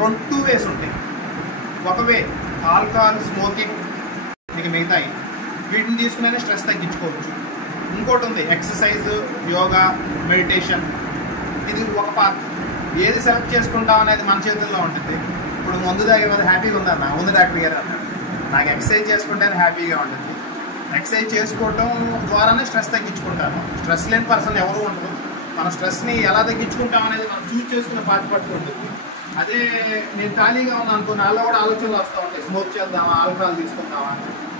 2 వేస్ ఉంటాయి. ఒక వే ఆల్కహాల్, స్మోకింగ్, మీకు మిగతాయి వీటిని తీసుకునే స్ట్రెస్ తగ్గించుకోవచ్చు. ఇంకోటి ఉంది ఎక్సర్సైజ్, యోగా, మెడిటేషన్. ఇది ఒక పార్ట్. ఏది సెలెక్ట్ చేసుకుంటాం అనేది మన చేతుల్లో ఉంటుంది. ఇప్పుడు ముందు దాగే హ్యాపీగా ఉందన్న, ముందు డాక్టర్ గారు అన్నారు, నాకు ఎక్సర్సైజ్ చేసుకుంటేనే హ్యాపీగా ఉంటుంది. ఎక్సర్సైజ్ చేసుకోవటం ద్వారానే స్ట్రెస్ తగ్గించుకుంటాను. స్ట్రెస్ లేని పర్సన్ ఎవరు ఉండరు. మన స్ట్రెస్ని ఎలా తగ్గించుకుంటాం అనేది మనం చూస్ చేసుకునే బాధ్యత ఉంటుంది. అదే నేను ఖాళీగా ఉన్నాను అనుకో, నాలో కూడా ఆలోచనలు వస్తూ ఉంటాయి, స్మోక్ చేద్దామా, ఆల్కహాల్ తీసుకుందామా,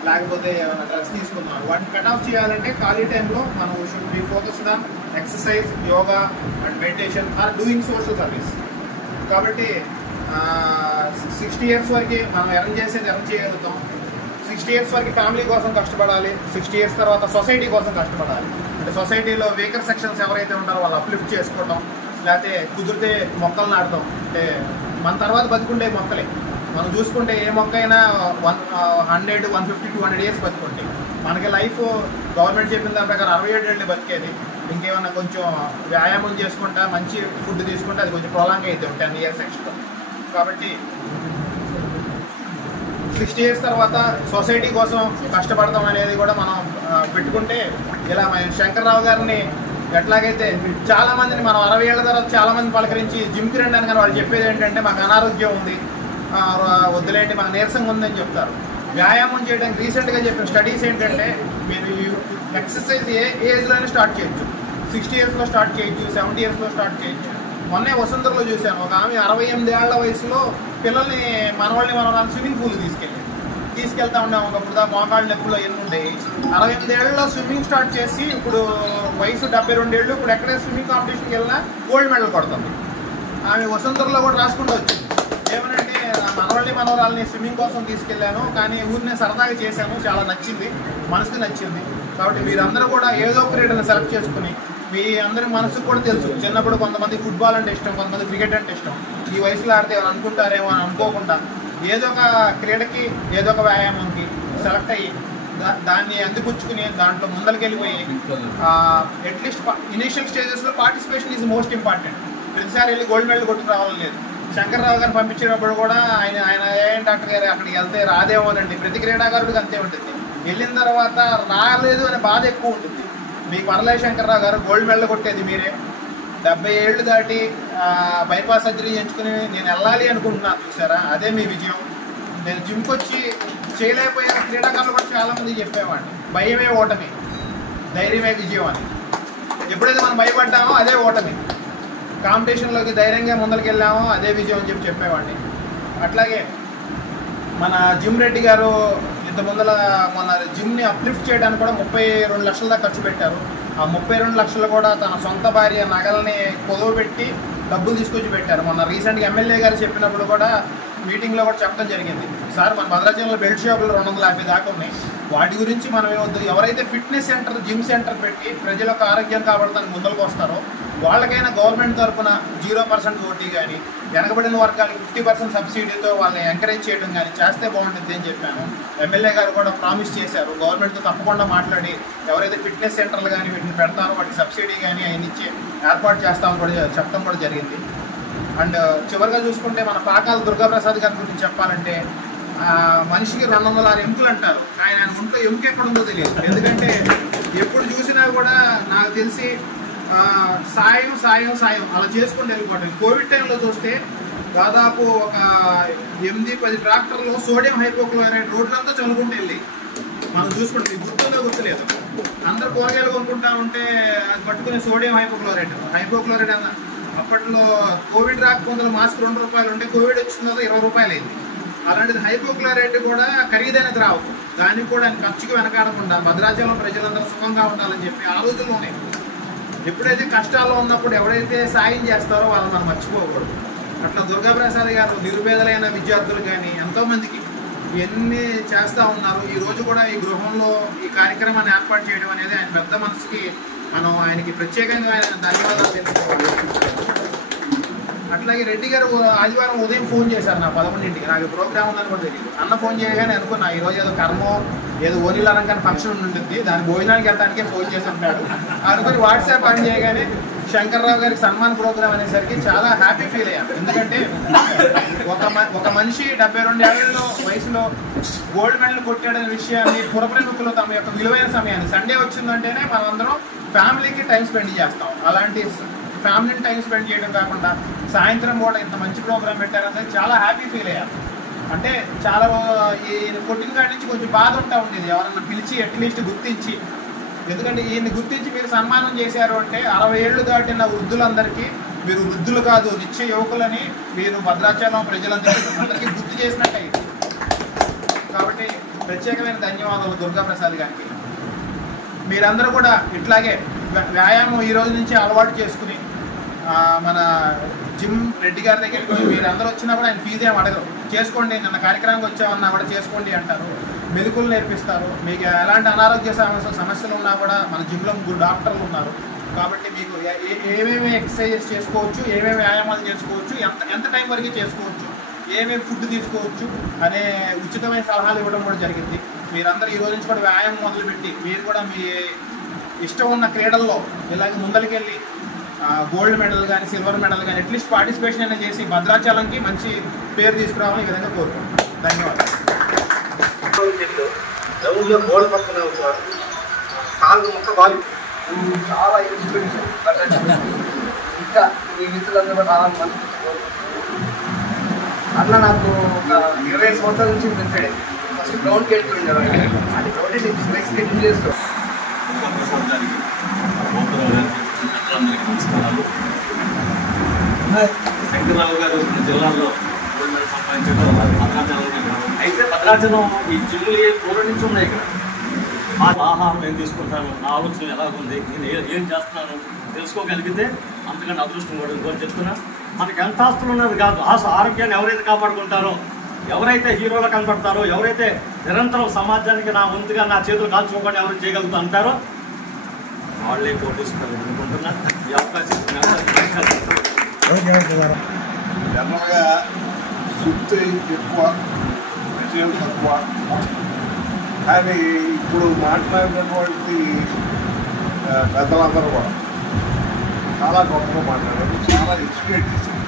లేకపోతే ఏమైనా డ్రగ్స్ తీసుకుందాం. వాటిని కట్ ఆఫ్ చేయాలంటే ఖాళీ టైంలో మనం should be focused on exercise, yoga and meditation are doing social service. కాబట్టి 60 years వరకు మనం ఎర్న్ చేయగలుగుతాం. 60 years వరకు ఫ్యామిలీ కోసం కష్టపడాలి. 60 years తర్వాత సొసైటీ కోసం కష్టపడాలి. అంటే సొసైటీలో వీకర్ సెక్షన్స్ ఎవరైతే ఉంటారో వాళ్ళు అప్లిఫ్ట్ చేసుకోవడం, లేకపోతే కుదిరితే మొక్కలు నాటడం. అంటే మన తర్వాత బతుకుండే మొక్కలే మనం చూసుకుంటే ఏ మొక్క అయినా 100, 150, 200 years బతుకుంటాయి. మనకి లైఫ్ గవర్నమెంట్ చెప్పిన దాని ప్రకారం 67 ఏళ్ళు బతికేది. ఇంకేమన్నా కొంచెం వ్యాయామం చేసుకుంటా, మంచి ఫుడ్ తీసుకుంటే అది కొంచెం ప్రొలాంగ్ అయితే 10 years ఎక్స్ట్రా. కాబట్టి 60 years తర్వాత సొసైటీ కోసం కష్టపడతాం అనేది కూడా మనం పెట్టుకుంటే, ఇలా శంకర్రావు గారిని ఎట్లాగైతే చాలామందిని మనం 60 ఏళ్ల తర్వాత చాలామంది పలకరించి జిమ్కి రండి అని కానీ వాళ్ళు చెప్పేది ఏంటంటే మాకు అనారోగ్యం ఉంది, వద్దులేండి, మాకు నీరసంగా ఉందని చెప్తారు. వ్యాయామం చేయడానికి రీసెంట్గా చెప్పిన స్టడీస్ ఏంటంటే మీరు ఎక్సర్సైజ్ ఏ ఏజ్లోనే స్టార్ట్ చేయొచ్చు. 60 yearsలో స్టార్ట్ చేయొచ్చు, 70 yearsలో స్టార్ట్ చేయొచ్చు. మొన్నే వసుంధరలో చూశాను, ఒక ఆమె 68 ఏళ్ల వయసులో పిల్లల్ని మనవాళ్ళని స్విమ్మింగ్ పూల్ తీసుకెళ్తా ఉన్నాము. ఒకప్పుడు మోకాళ్ళ నొప్పులు ఎన్ని ఉండేవి. 68 ఏళ్ళలో స్విమ్మింగ్ స్టార్ట్ చేసి ఇప్పుడు వయసు 72 ఏళ్ళు. ఇప్పుడు ఎక్కడే స్విమ్మింగ్ కాంపిటీషన్కి వెళ్ళినా గోల్డ్ మెడల్ కొడుతుంది. ఆమె వసుంధరలో కూడా రాసుకుంటూ వచ్చింది. ఏమనంటే మనవరాల్ని స్విమ్మింగ్ కోసం తీసుకెళ్ళాను, కానీ ఊరినే సరదాగా చేశాను, చాలా నచ్చింది, మనసుకి నచ్చింది. కాబట్టి మీరందరూ కూడా ఏదో క్రీడను సెలెక్ట్ చేసుకుని, మీ అందరి మనసుకు కూడా తెలుసు, చిన్నప్పుడు కొంతమంది ఫుట్బాల్ అంటే ఇష్టం, కొంతమంది క్రికెట్ అంటే ఇష్టం. ఈ వయసులో ఆడితే ఏమైనా అనుకుంటారేమో అని అనుకోకుండా ఏదో ఒక క్రీడకి, ఏదో ఒక వ్యాయామంకి సెలెక్ట్ అయ్యి దాన్ని అందిపుచ్చుకుని దాంట్లో ముందరికెళ్ళిపోయి అట్లీస్ట్ ఇనీషియల్ స్టేజెస్లో పార్టిసిపేషన్ ఈజ్ మోస్ట్ ఇంపార్టెంట్. ప్రతిసారి వెళ్ళి గోల్డ్ మెడల్ కొట్టుకు రావాలని లేదు. శంకర్రావు గారిని పంపించినప్పుడు కూడా ఆయన డాక్టర్ గారు అక్కడికి వెళ్తే రాదేమోనండి. ప్రతి క్రీడాకారుడికి అంతే ఉంటుంది. వెళ్ళిన తర్వాత రాలేదు అనే బాధ ఎక్కువ ఉంటుంది. మీకు పర్లే శంకర్రావు గారు గోల్డ్ మెడల్ కొట్టేది మీరే. 70 ఏళ్ళు దాటి బైపాస్ సర్జరీ చేయించుకుని నేను వెళ్ళాలి అనుకుంటున్నాను, చూసారా, అదే మీ విజయం. నేను జిమ్కి వచ్చి చేయలేకపోయిన క్రీడాకారులు కూడా చాలామంది చెప్పేవాడిని, భయమే ఓటమి, ధైర్యమే విజయం అని. ఎప్పుడైతే మనం భయపడ్డామో అదే ఓటమి. కాంపిటీషన్లోకి ధైర్యంగా ముందరికి వెళ్ళామో అదే విజయం అని చెప్పేవాడిని. అట్లాగే మన జిమ్ రెడ్డి గారు మొన్న జిమ్ని అప్లిఫ్ట్ చేయడానికి కూడా 32 లక్షల దాకా ఖర్చు పెట్టారు. ఆ 32 లక్షలు కూడా తన సొంత భార్య నగల్ని పొదవబెట్టి డబ్బులు తీసుకొచ్చి పెట్టారు. మొన్న రీసెంట్గా ఎమ్మెల్యే గారు చెప్పినప్పుడు కూడా మీటింగ్లో కూడా చెప్పడం జరిగింది, సార్ మన భద్రాచలంలో బెల్ట్ షాపులు 250 దాకా ఉన్నాయి, వాటి గురించి మనం ఏమొద్దు, ఎవరైతే ఫిట్నెస్ సెంటర్, జిమ్ సెంటర్ పెట్టి ప్రజలకు ఆరోగ్యం కాపాడటానికి ముందుకు వస్తారో వాళ్ళకైనా గవర్నమెంట్ తరఫున 0% వడ్డీ కానీ, వెనకబడిన వర్గాలకు 50% సబ్సిడీతో వాళ్ళని ఎంకరేజ్ చేయడం కానీ చేస్తే బాగుంటుంది అని చెప్పాను. ఎమ్మెల్యే గారు కూడా ప్రామిస్ చేశారు, గవర్నమెంట్తో తప్పకుండా మాట్లాడి ఎవరైతే ఫిట్నెస్ సెంటర్లు కానీ వీటిని పెడతారో వాటికి సబ్సిడీ కానీ ఆయన ఇచ్చి ఏర్పాటు చేస్తామని కూడా చెప్పడం కూడా జరిగింది. అండ్ చివరిగా చూసుకుంటే మన పాకాల దుర్గాప్రసాద్ గారి గురించి చెప్పాలంటే మనిషికి 206 ఎముకలు అంటారు. ఆయన ఒంట్లో ఎముక ఎక్కడ ఉందో తెలియదు. ఎందుకంటే ఎప్పుడు చూసినా కూడా నాకు తెలిసి సాయం సాయం సాయం అలా చేసుకుని వెళ్ళిపోవటం. కోవిడ్ టైంలో చూస్తే దాదాపు ఒక 8-10 ట్రాక్టర్లు సోడియం హైపోక్లోరైడ్ రోడ్లంతా చల్లుకుంటూ వెళ్ళి మనం చూసుకుంటే గుర్తుందో గుర్తులేదు. అందరు కూరగాయలు కొనుక్కుంటా ఉంటే అది పట్టుకునే సోడియం హైపోక్లోరైడ్ అన్న అప్పట్లో కోవిడ్ రాకముందు మాస్క్ 2 రూపాయలు ఉంటే కోవిడ్ వచ్చిన తర్వాత 20 రూపాయలు అయింది. అలాంటిది హైపోక్లోరైడ్ కూడా ఖరీదైనది రావు. దానికి కూడా ఆయన ఖర్చుకి వెనకాడకుండా భద్రాచలం ప్రజలందరూ సుఖంగా ఉండాలని చెప్పి ఆ రోజుల్లోనే ఎప్పుడైతే కష్టాల్లో ఉన్నప్పుడు ఎవరైతే సాయం చేస్తారో వాళ్ళని మనం మర్చిపోకూడదు. అట్లా దుర్గాప్రసాద్ గారు నిరుపేదలైన విద్యార్థులు కానీ ఎంతోమందికి ఇవన్నీ చేస్తూ ఉన్నారు. ఈరోజు కూడా ఈ గృహంలో ఈ కార్యక్రమాన్ని ఏర్పాటు చేయడం అనేది ఆయన పెద్ద మనసుకి మనం ఆయనకి ప్రత్యేకంగా ఆయన ధన్యవాదాలు తెలుసుకోవాలి. అట్లాగే రెడ్డి గారు ఆదివారం ఉదయం ఫోన్ చేశారు నా 11ంటికి. నాకు ప్రోగ్రామ్ ఉందని కూడా తెలియదు. అన్న ఫోన్ చేయగానే అనుకున్నా ఈరోజు ఏదో కర్మో ఏదో ఓనీల అలంకరణ ఫంక్షన్ ఉంటుంది, దాని భోజనానికి వెళ్ళడానికే ఫోన్ చేసి ఉంటాడు అనుకుని వాట్సాప్ ఆన్ చేయగానే శంకర్రావు గారికి సన్మాన్ ప్రోగ్రామ్ అనేసరికి చాలా హ్యాపీ ఫీల్ అయ్యాను. ఎందుకంటే ఒక మనిషి 72 ఏళ్ల వయసులో గోల్డ్ మెడల్ కొట్టాడనే విషయాన్ని పురప్రముఖులు తమ యొక్క విలువైన సమయాన్ని సండే వచ్చిందంటేనే మనం అందరం ఫ్యామిలీకి టైం స్పెండ్ చేస్తాం. అలాంటి ఫ్యామిలీని టైం స్పెండ్ చేయడం కాకుండా సాయంత్రం కూడా ఇంత మంచి ప్రోగ్రామ్ పెట్టారనేది చాలా హ్యాపీ ఫీల్ అయ్యాను. అంటే చాలా ఈ కొట్టిన కాడి నుంచి కొంచెం బాధ ఉంటా ఉండేది, ఎవరన్నా పిలిచి అట్లీస్ట్ గుర్తించి. ఎందుకంటే ఈయన్ని గుర్తించి మీరు సన్మానం చేశారు అంటే 60 ఏళ్ళు దాటిన వృద్ధులందరికీ మీరు వృద్ధులు కాదు నిత్య యువకులని మీరు భద్రాచలం ప్రజలందరికీ గుర్తు చేసినట్టు అయింది. కాబట్టి ప్రత్యేకమైన ధన్యవాదాలు దుర్గాప్రసాద్ గారికి. మీరందరూ కూడా ఇట్లాగే వ్యాయామం ఈ రోజు నుంచి అలవాటు చేసుకుని మన జిమ్ రెడ్డి గారి దగ్గరికి మీరందరూ వచ్చినా కూడా ఆయన ఫీజు ఏమి అడగరు. చేసుకోండి, నిన్న కార్యక్రమానికి వచ్చామన్నా కూడా చేసుకోండి అంటారు. మెలకువలు నేర్పిస్తారు. మీకు ఎలాంటి అనారోగ్య సమస్యలు ఉన్నా కూడా మన జిమ్లో 3 డాక్టర్లు ఉన్నారు. కాబట్టి మీకు ఏమేమి ఎక్సర్సైజెస్ చేసుకోవచ్చు, ఏమేమి వ్యాయామాలు చేసుకోవచ్చు, ఎంత టైం వరకు చేసుకోవచ్చు, ఏమేమి ఫుడ్ తీసుకోవచ్చు అనే ఉచితమైన సలహాలు ఇవ్వడం కూడా జరిగింది. మీరందరూ ఈ రోజు నుంచి కూడా వ్యాయామం మొదలుపెట్టి మీరు కూడా మీ ఇష్టం ఉన్న క్రీడల్లో ఇలాగ ముందరికెళ్ళి గోల్డ్ మెడల్ కానీ సిల్వర్ మెడల్ కానీ అట్లీస్ట్ పార్టిసిపేషన్ అయినా చేసి భద్రాచలంకి మంచి పేరు తీసుకురావాలని ఈ విధంగా కోరుకుంటున్నాను. ధన్యవాదాలు. గ్రౌండ్లో గోల్ పక్కనే ఉంటారు. సాంగ్ మొక్క బాగా చాలా ఇన్స్పిరేషన్. ఇంకా ఈ మిత్రులందరూ కూడా రావాలి. మంచి అన్న నాకు ఒక 20 సంవత్సరాల నుంచి ప్రిపేర్ ఫస్ట్ గ్రౌండ్కి వెళ్ళిపోయింది. అది గ్రౌండ్ ఎక్స్పెక్ట్ చేస్తాం. శంకర్రావు గారు జిల్లాలో గోల్డ్ మెడల్ సంపాదించడం భద్రాచలం. అయితే భద్రాచలం ఈ జిల్లు పూర్వం నుంచి ఉన్నాయి ఇక్కడ. మా ఆహారం ఏం తీసుకుంటాను, నా ఆలోచన ఎలా ఉంది, నేను ఏం చేస్తున్నాను తెలుసుకోగలిగితే అంతకంటే అదృష్టం కూడా ఇంకోటి చెప్తున్నా. మనకి ఎంత ఆస్తులు ఉన్నది కాదు, ఆరోగ్యాన్ని ఎవరైతే కాపాడుకుంటారో, ఎవరైతే హీరోలు కనపడతారో, ఎవరైతే నిరంతరం సమాజానికి నా వంతుగా నా చేతులు కాల్చుకోకుండా ఎవరు చేయగలుగుతూ అంటారో వాళ్ళే కోటిస్తారు అనుకుంటున్నా. ఈ అవకాశం జనరల్గా శుద్ధి ఎక్కువ, విజయం తక్కువ. కానీ ఇప్పుడు మాట్లాడినటువంటి పెద్దలందరూ కూడా చాలా గొప్పగా మాట్లాడారు, చాలా ఎడ్యుకేట్ చేశారు.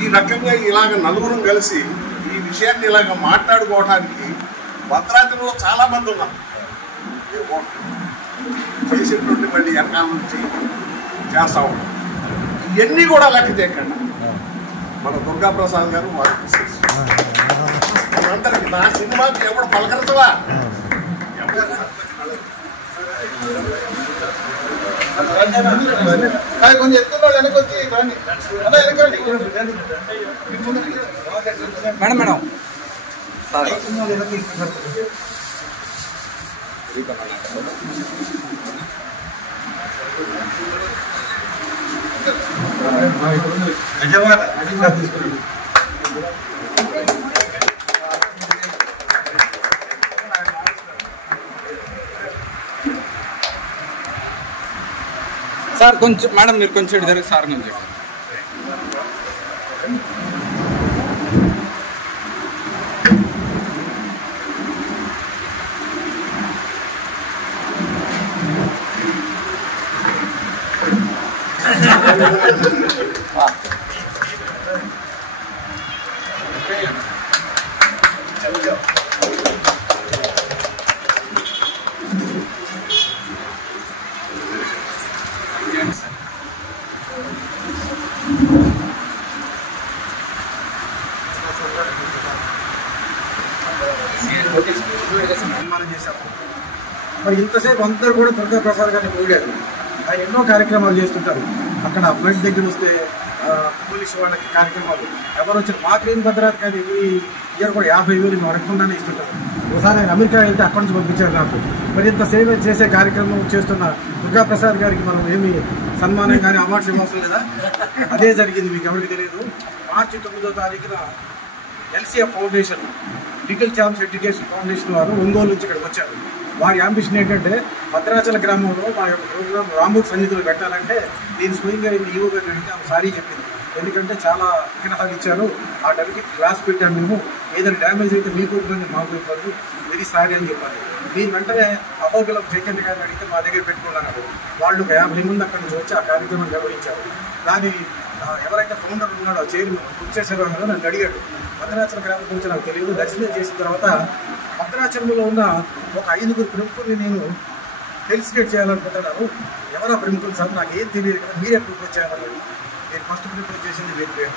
ఈ రకంగా ఇలాగ నలుగురం కలిసి ఈ విషయాన్ని ఇలాగ మాట్లాడుకోవడానికి భద్రాచలంలో చాలామంది ఉన్నారు. చేసేటువంటి మళ్ళీ వెనకాల నుంచి చేస్తూ ఉంటాం. ఇవన్నీ కూడా లెక్క చేయకుండా మన దుర్గాప్రసాద్ గారు అందరికి నా సినిమాకి ఎవడు పలకరతవా కొంచెం ఎక్కువ వెనక్కి వచ్చి మేడం మేడం సార్ కొంచెం మేడం మీరు కొంచెం ఇద్దరు సార్ కొంచెం మరి ఇంతసేపు అందరూ కూడా దుర్గా ప్రసాద్ గారిని పోయారు. ఆయన ఎన్నో కార్యక్రమాలు చేస్తుంటారు. అక్కడ ఫ్లడ్ దగ్గర వస్తే పోలీసు వాళ్ళకి కార్యక్రమాలు ఎవరు వచ్చిన మా క్లీన్ భద్రాద్రి కానీ ఈ ఇయర్ కూడా 50,000 మేము అడగకుండానే ఇస్తుంటారు. ఒకసారి ఆయన అమెరికా వెళ్తే అక్కడి నుంచి పంపించారు నాకు. మరి ఇంత సేవ చేసే కార్యక్రమం చేస్తున్న దుర్గా ప్రసాద్ గారికి మనం ఏమి సన్మానం కానీ అవార్డ్స్ ఇవ్వాల్సిన లేదా? అదే జరిగింది, మీకు ఎవరికి తెలియదు. మార్చి 9వ తారీఖున LCF foundation, little champs education foundation వారు ఒంగోలు నుంచి ఇక్కడికి వచ్చారు. వారి అంబిషన్ ఏంటంటే భద్రాచల గ్రామంలో మా యొక్క ప్రోగ్రామ్ రాంబూక్ సన్నిధిలో పెట్టాలంటే నేను స్వయంగా ఈవో గారిని అడిగితే ఆమె సారీ చెప్పింది. ఎందుకంటే చాలా విగ్రహాలు ఇచ్చారు, ఆ డబ్బుకి గ్లాస్ పెట్టాము మేము, ఏదైనా డ్యామేజ్ అయితే మీకు ఇబ్బంది మాకు ఇబ్బంది, వెరీ సారీ అని చెప్పాలి. నేను వెంటనే అహోబిలం సెకండ్ గారిని అడిగితే మా దగ్గర పెట్టుకున్నాను. వాళ్ళు 50 మంది అక్కడి నుంచి వచ్చి ఆ కార్యక్రమం నిర్వహించారు. దాని ఎవరైతే ఫౌండర్ ఉన్నాడో చైర్మన్ వచ్చేసారో నన్ను అడిగాడు. భద్రాచల గ్రామం గురించి నాకు తెలియదు. దర్శనం చేసిన తర్వాత భద్రాచలంలో ఉన్న ఒక 5 ప్రముఖుల్ని నేను ఫెలిసిటేట్ చేయాలనుకుంటున్నాను. ఎవరా ప్రముఖులు సార్, నాకు ఏం తెలియదు కదా, మీరే ప్రిపేర్ చేయాలన్నాడు. నేను ఫస్ట్ ప్రిపేర్ చేసింది వేరు వేరు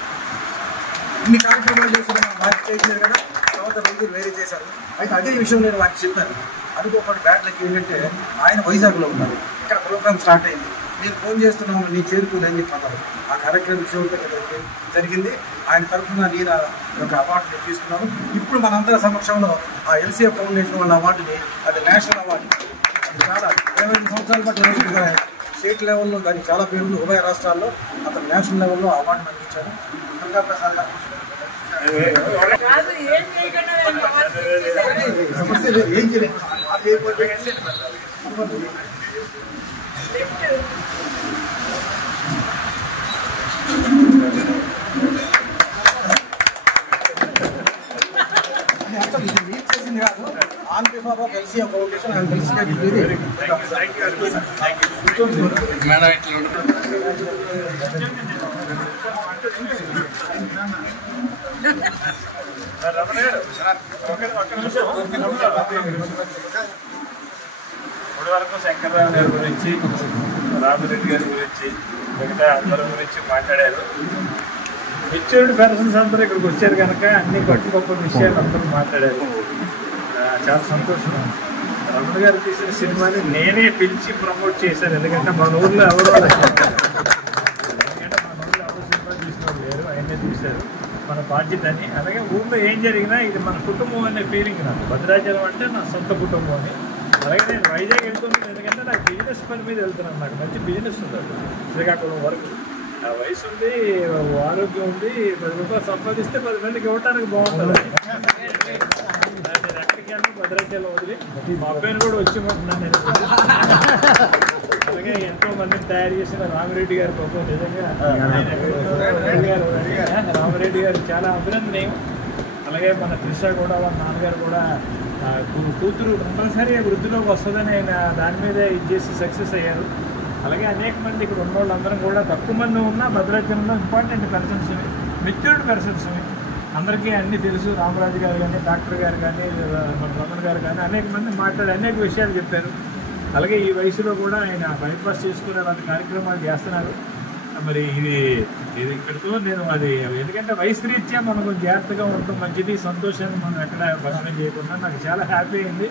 ఇన్ని కార్యక్రమాలు చేసిన వారికి చేసినారు కదా, తర్వాత రోజులు వేరే చేశారు. అయితే అదే విషయం నేను వారికి చెప్పాను. అనుకోకుండా బ్యాడ్ లక్ ఏంటంటే ఆయన వైజాగ్లో ఉన్నారు, ఇక్కడ ప్రోగ్రామ్ స్టార్ట్ అయింది. నేను ఫోన్ చేస్తున్నాను, నేను చేరుకుందని చెప్పి అన్నారు. ఆ కార్యక్రమం విషయం జరిగింది. ఆయన తరఫున నేను ఒక అవార్డుని తీసుకున్నాను. ఇప్పుడు మనందరి సమక్షంలో ఆ LCF ఫౌండేషన్ వాళ్ళ అవార్డుని, అది నేషనల్ అవార్డు, అది చాలా 25 సంవత్సరాల పాటు స్టేట్ లెవెల్లో దానికి చాలా పేర్లు, ఉభయ రాష్ట్రాల్లో. అతను నేషనల్ లెవెల్లో అవార్డుని అందించారు. దుర్గా ప్రసాద్ గారు సమస్య లేదు, ఏం చేయలేదు. చేసింది కాదు, on behalf of LCF foundation ఆయన మేడం ఇట్లా ఇప్పటి వరకు శంకర్రావు గారి గురించి, రామిరెడ్డి గారి గురించి, మిగతా అందరి గురించి మాట్లాడారు. మెచ్యూర్డ్ పర్సన్స్ అందరూ ఇక్కడికి వచ్చారు కనుక అన్ని గొప్ప గొప్ప విషయాలు అందరూ మాట్లాడారు. చాలా సంతోషం. రమణ గారు తీసిన సినిమాని నేనే పిలిచి ప్రమోట్ చేశాను. ఎందుకంటే మన ఊర్లో ఎవరో సినిమా చూసిన వాళ్ళు లేరు, ఆయనే చూశారు. మన బాధ్యత అని. అలాగే ఊర్లో ఏం జరిగినా ఇది మన కుటుంబం అనే ఫీలింగ్ నాకు. భద్రాచలం అంటే నా సొంత కుటుంబం అని. అలాగే నేను వైజాగ్ వెళ్తున్నాను, ఎందుకంటే నాకు బిజినెస్ పని మీద వెళ్తున్నాను. నాకు మంచి బిజినెస్ ఉంది శ్రీకాకుళం వరకు. ఆ వయసు ఉంది, ఆరోగ్యం ఉంది, 10 రూపాయలు సంపాదిస్తే 10 మందికి ఇవ్వటానికి బాగుంటుంది. నేను ఎక్కడికి వెళ్ళి భద్రాచలం వదిలి మా అబ్బాయిని కూడా వచ్చిమంటున్నాను నేను. అలాగే ఎంతో మందిని తయారు చేసిన రామిరెడ్డి గారి పాపం నిజంగా రామిరెడ్డి గారు చాలా అభినందనీయం. అలాగే మన త్రిష కూడా, వాళ్ళ నాన్నగారు కూడా కూతురు కంపల్సరీ వృద్ధిలోకి వస్తుందని ఆయన దాని మీదే ఇది చేసి సక్సెస్ అయ్యారు. అలాగే అనేక మంది ఇక్కడ ఉన్న వాళ్ళందరం కూడా తక్కువ మంది ఉన్నా భద్రాచలంలో ఇంపార్టెంట్ పర్సన్స్, మెచ్యూర్డ్ పర్సన్స్ అందరికీ అన్నీ తెలుసు. రామరాజు గారు కానీ, డాక్టర్ గారు కానీ, మన రమణ గారు కానీ అనేక మంది మాట్లాడి అనేక విషయాలు చెప్పారు. అలాగే ఈ వయసులో కూడా ఆయన బైపాస్ చేసుకునే అలాంటి కార్యక్రమాలు చేస్తున్నారు. మరి ఇది ఇక్కడితో నేను అది ఎందుకంటే వయసు రీత్యా మనం కొంచెం జాగ్రత్తగా ఉండటం మంచిది. సంతోషాన్ని మనం ఎక్కడ భంగం చేయకుండా నాకు చాలా హ్యాపీ అయింది.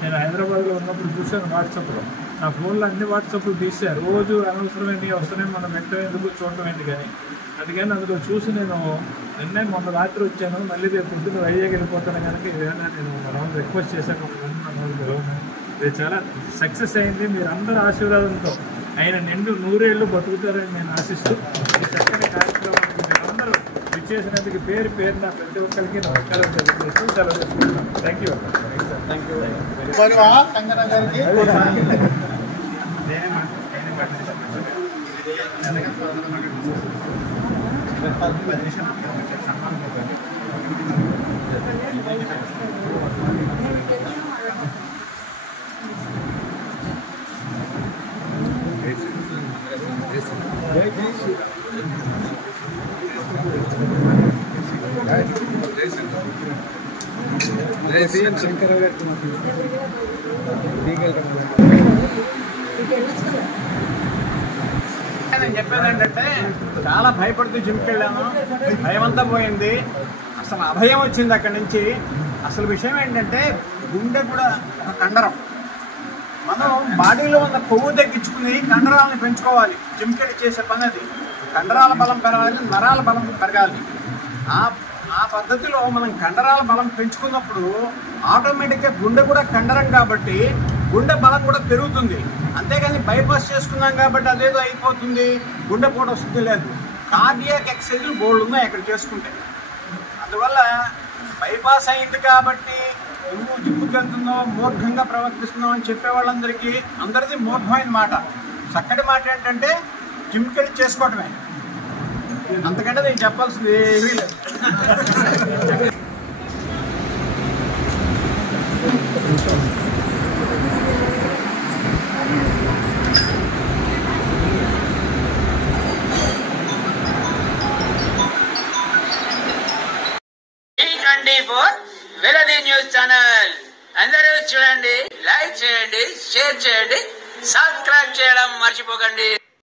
నేను హైదరాబాద్లో ఉన్నప్పుడు చూశాను వాట్సాప్లో, నా ఫోన్లో అన్ని వాట్సాప్లు తీశారు. రోజు అనవసరమైనవి వస్తున్నాయి, మనం వెంటనే ఎందుకు చూడటం ఏంటి కానీ అందుకని అందులో చూసి నేను మొన్న రాత్రి వచ్చాను. మళ్ళీ రేపు పొద్దున్న వైజాగ్ వెళ్ళిపోతాను కనుక ఇదేనా నేను మనం రిక్వెస్ట్ చేశాను. ఇది చాలా సక్సెస్ అయింది. మీరు అందరి ఆశీర్వాదంతో ఆయన నిండు 100 ఏళ్ళు బతుకుతారని నేను ఆశిస్తూ ఈ చక్కని కార్యక్రమానికి మీరందరూ విచ్చేసినందుకు పేరు నా ప్రతి ఒక్కరికి నమస్కారం తెలియజేస్తూ సెలవు తీసుకుంటున్నాను. Thank you. శంకర్ గారికి నేను చెప్పేది ఏంటంటే చాలా భయపడుతూ జిమ్కి వెళ్ళాను. భయమంతా పోయింది, అసలు అభయం వచ్చింది అక్కడి నుంచి. అసలు విషయం ఏంటంటే గుండె కూడా ఒక కండరం, మనం బాడీలో ఉన్న కొవ్వు తగ్గించుకుని కండరాలను పెంచుకోవాలి. జిమ్ కెళ్ళి చేసే పని అది. కండరాల బలం పెరగాలి, నరాల బలం పెరగాలి. ఆ పద్ధతిలో మనం కండరాల బలం పెంచుకున్నప్పుడు ఆటోమేటిక్గా గుండె కూడా కండరం కాబట్టి గుండె బలం కూడా పెరుగుతుంది. అంతేగాని బైపాస్ చేసుకున్నాం కాబట్టి అదేదో అయిపోతుంది, గుండె కూడా వస్తుంది లేదు. కార్డియాక్ ఎక్సర్సైజులు బోల్డ్ ఉన్నాయి అక్కడ చేసుకుంటే. అందువల్ల బైపాస్ అయింది కాబట్టి నువ్వు జిమ్కి వెళ్తున్నావు, మూర్ఖంగా ప్రవర్తిస్తున్నావు అని చెప్పే వాళ్ళందరికీ అందరిది మూర్ఖమైన మాట. చక్కటి మాట ఏంటంటే జిమ్కి వెళ్ళి చేసుకోవటమే, అంతకంటే నేను చెప్పాల్సింది ఏమీ లేదు. వెలది న్యూస్ ఛానల్ అందరూ చూడండి, లైక్ చేయండి, షేర్ చేయండి, సబ్స్క్రైబ్ చేయడం మర్చిపోకండి.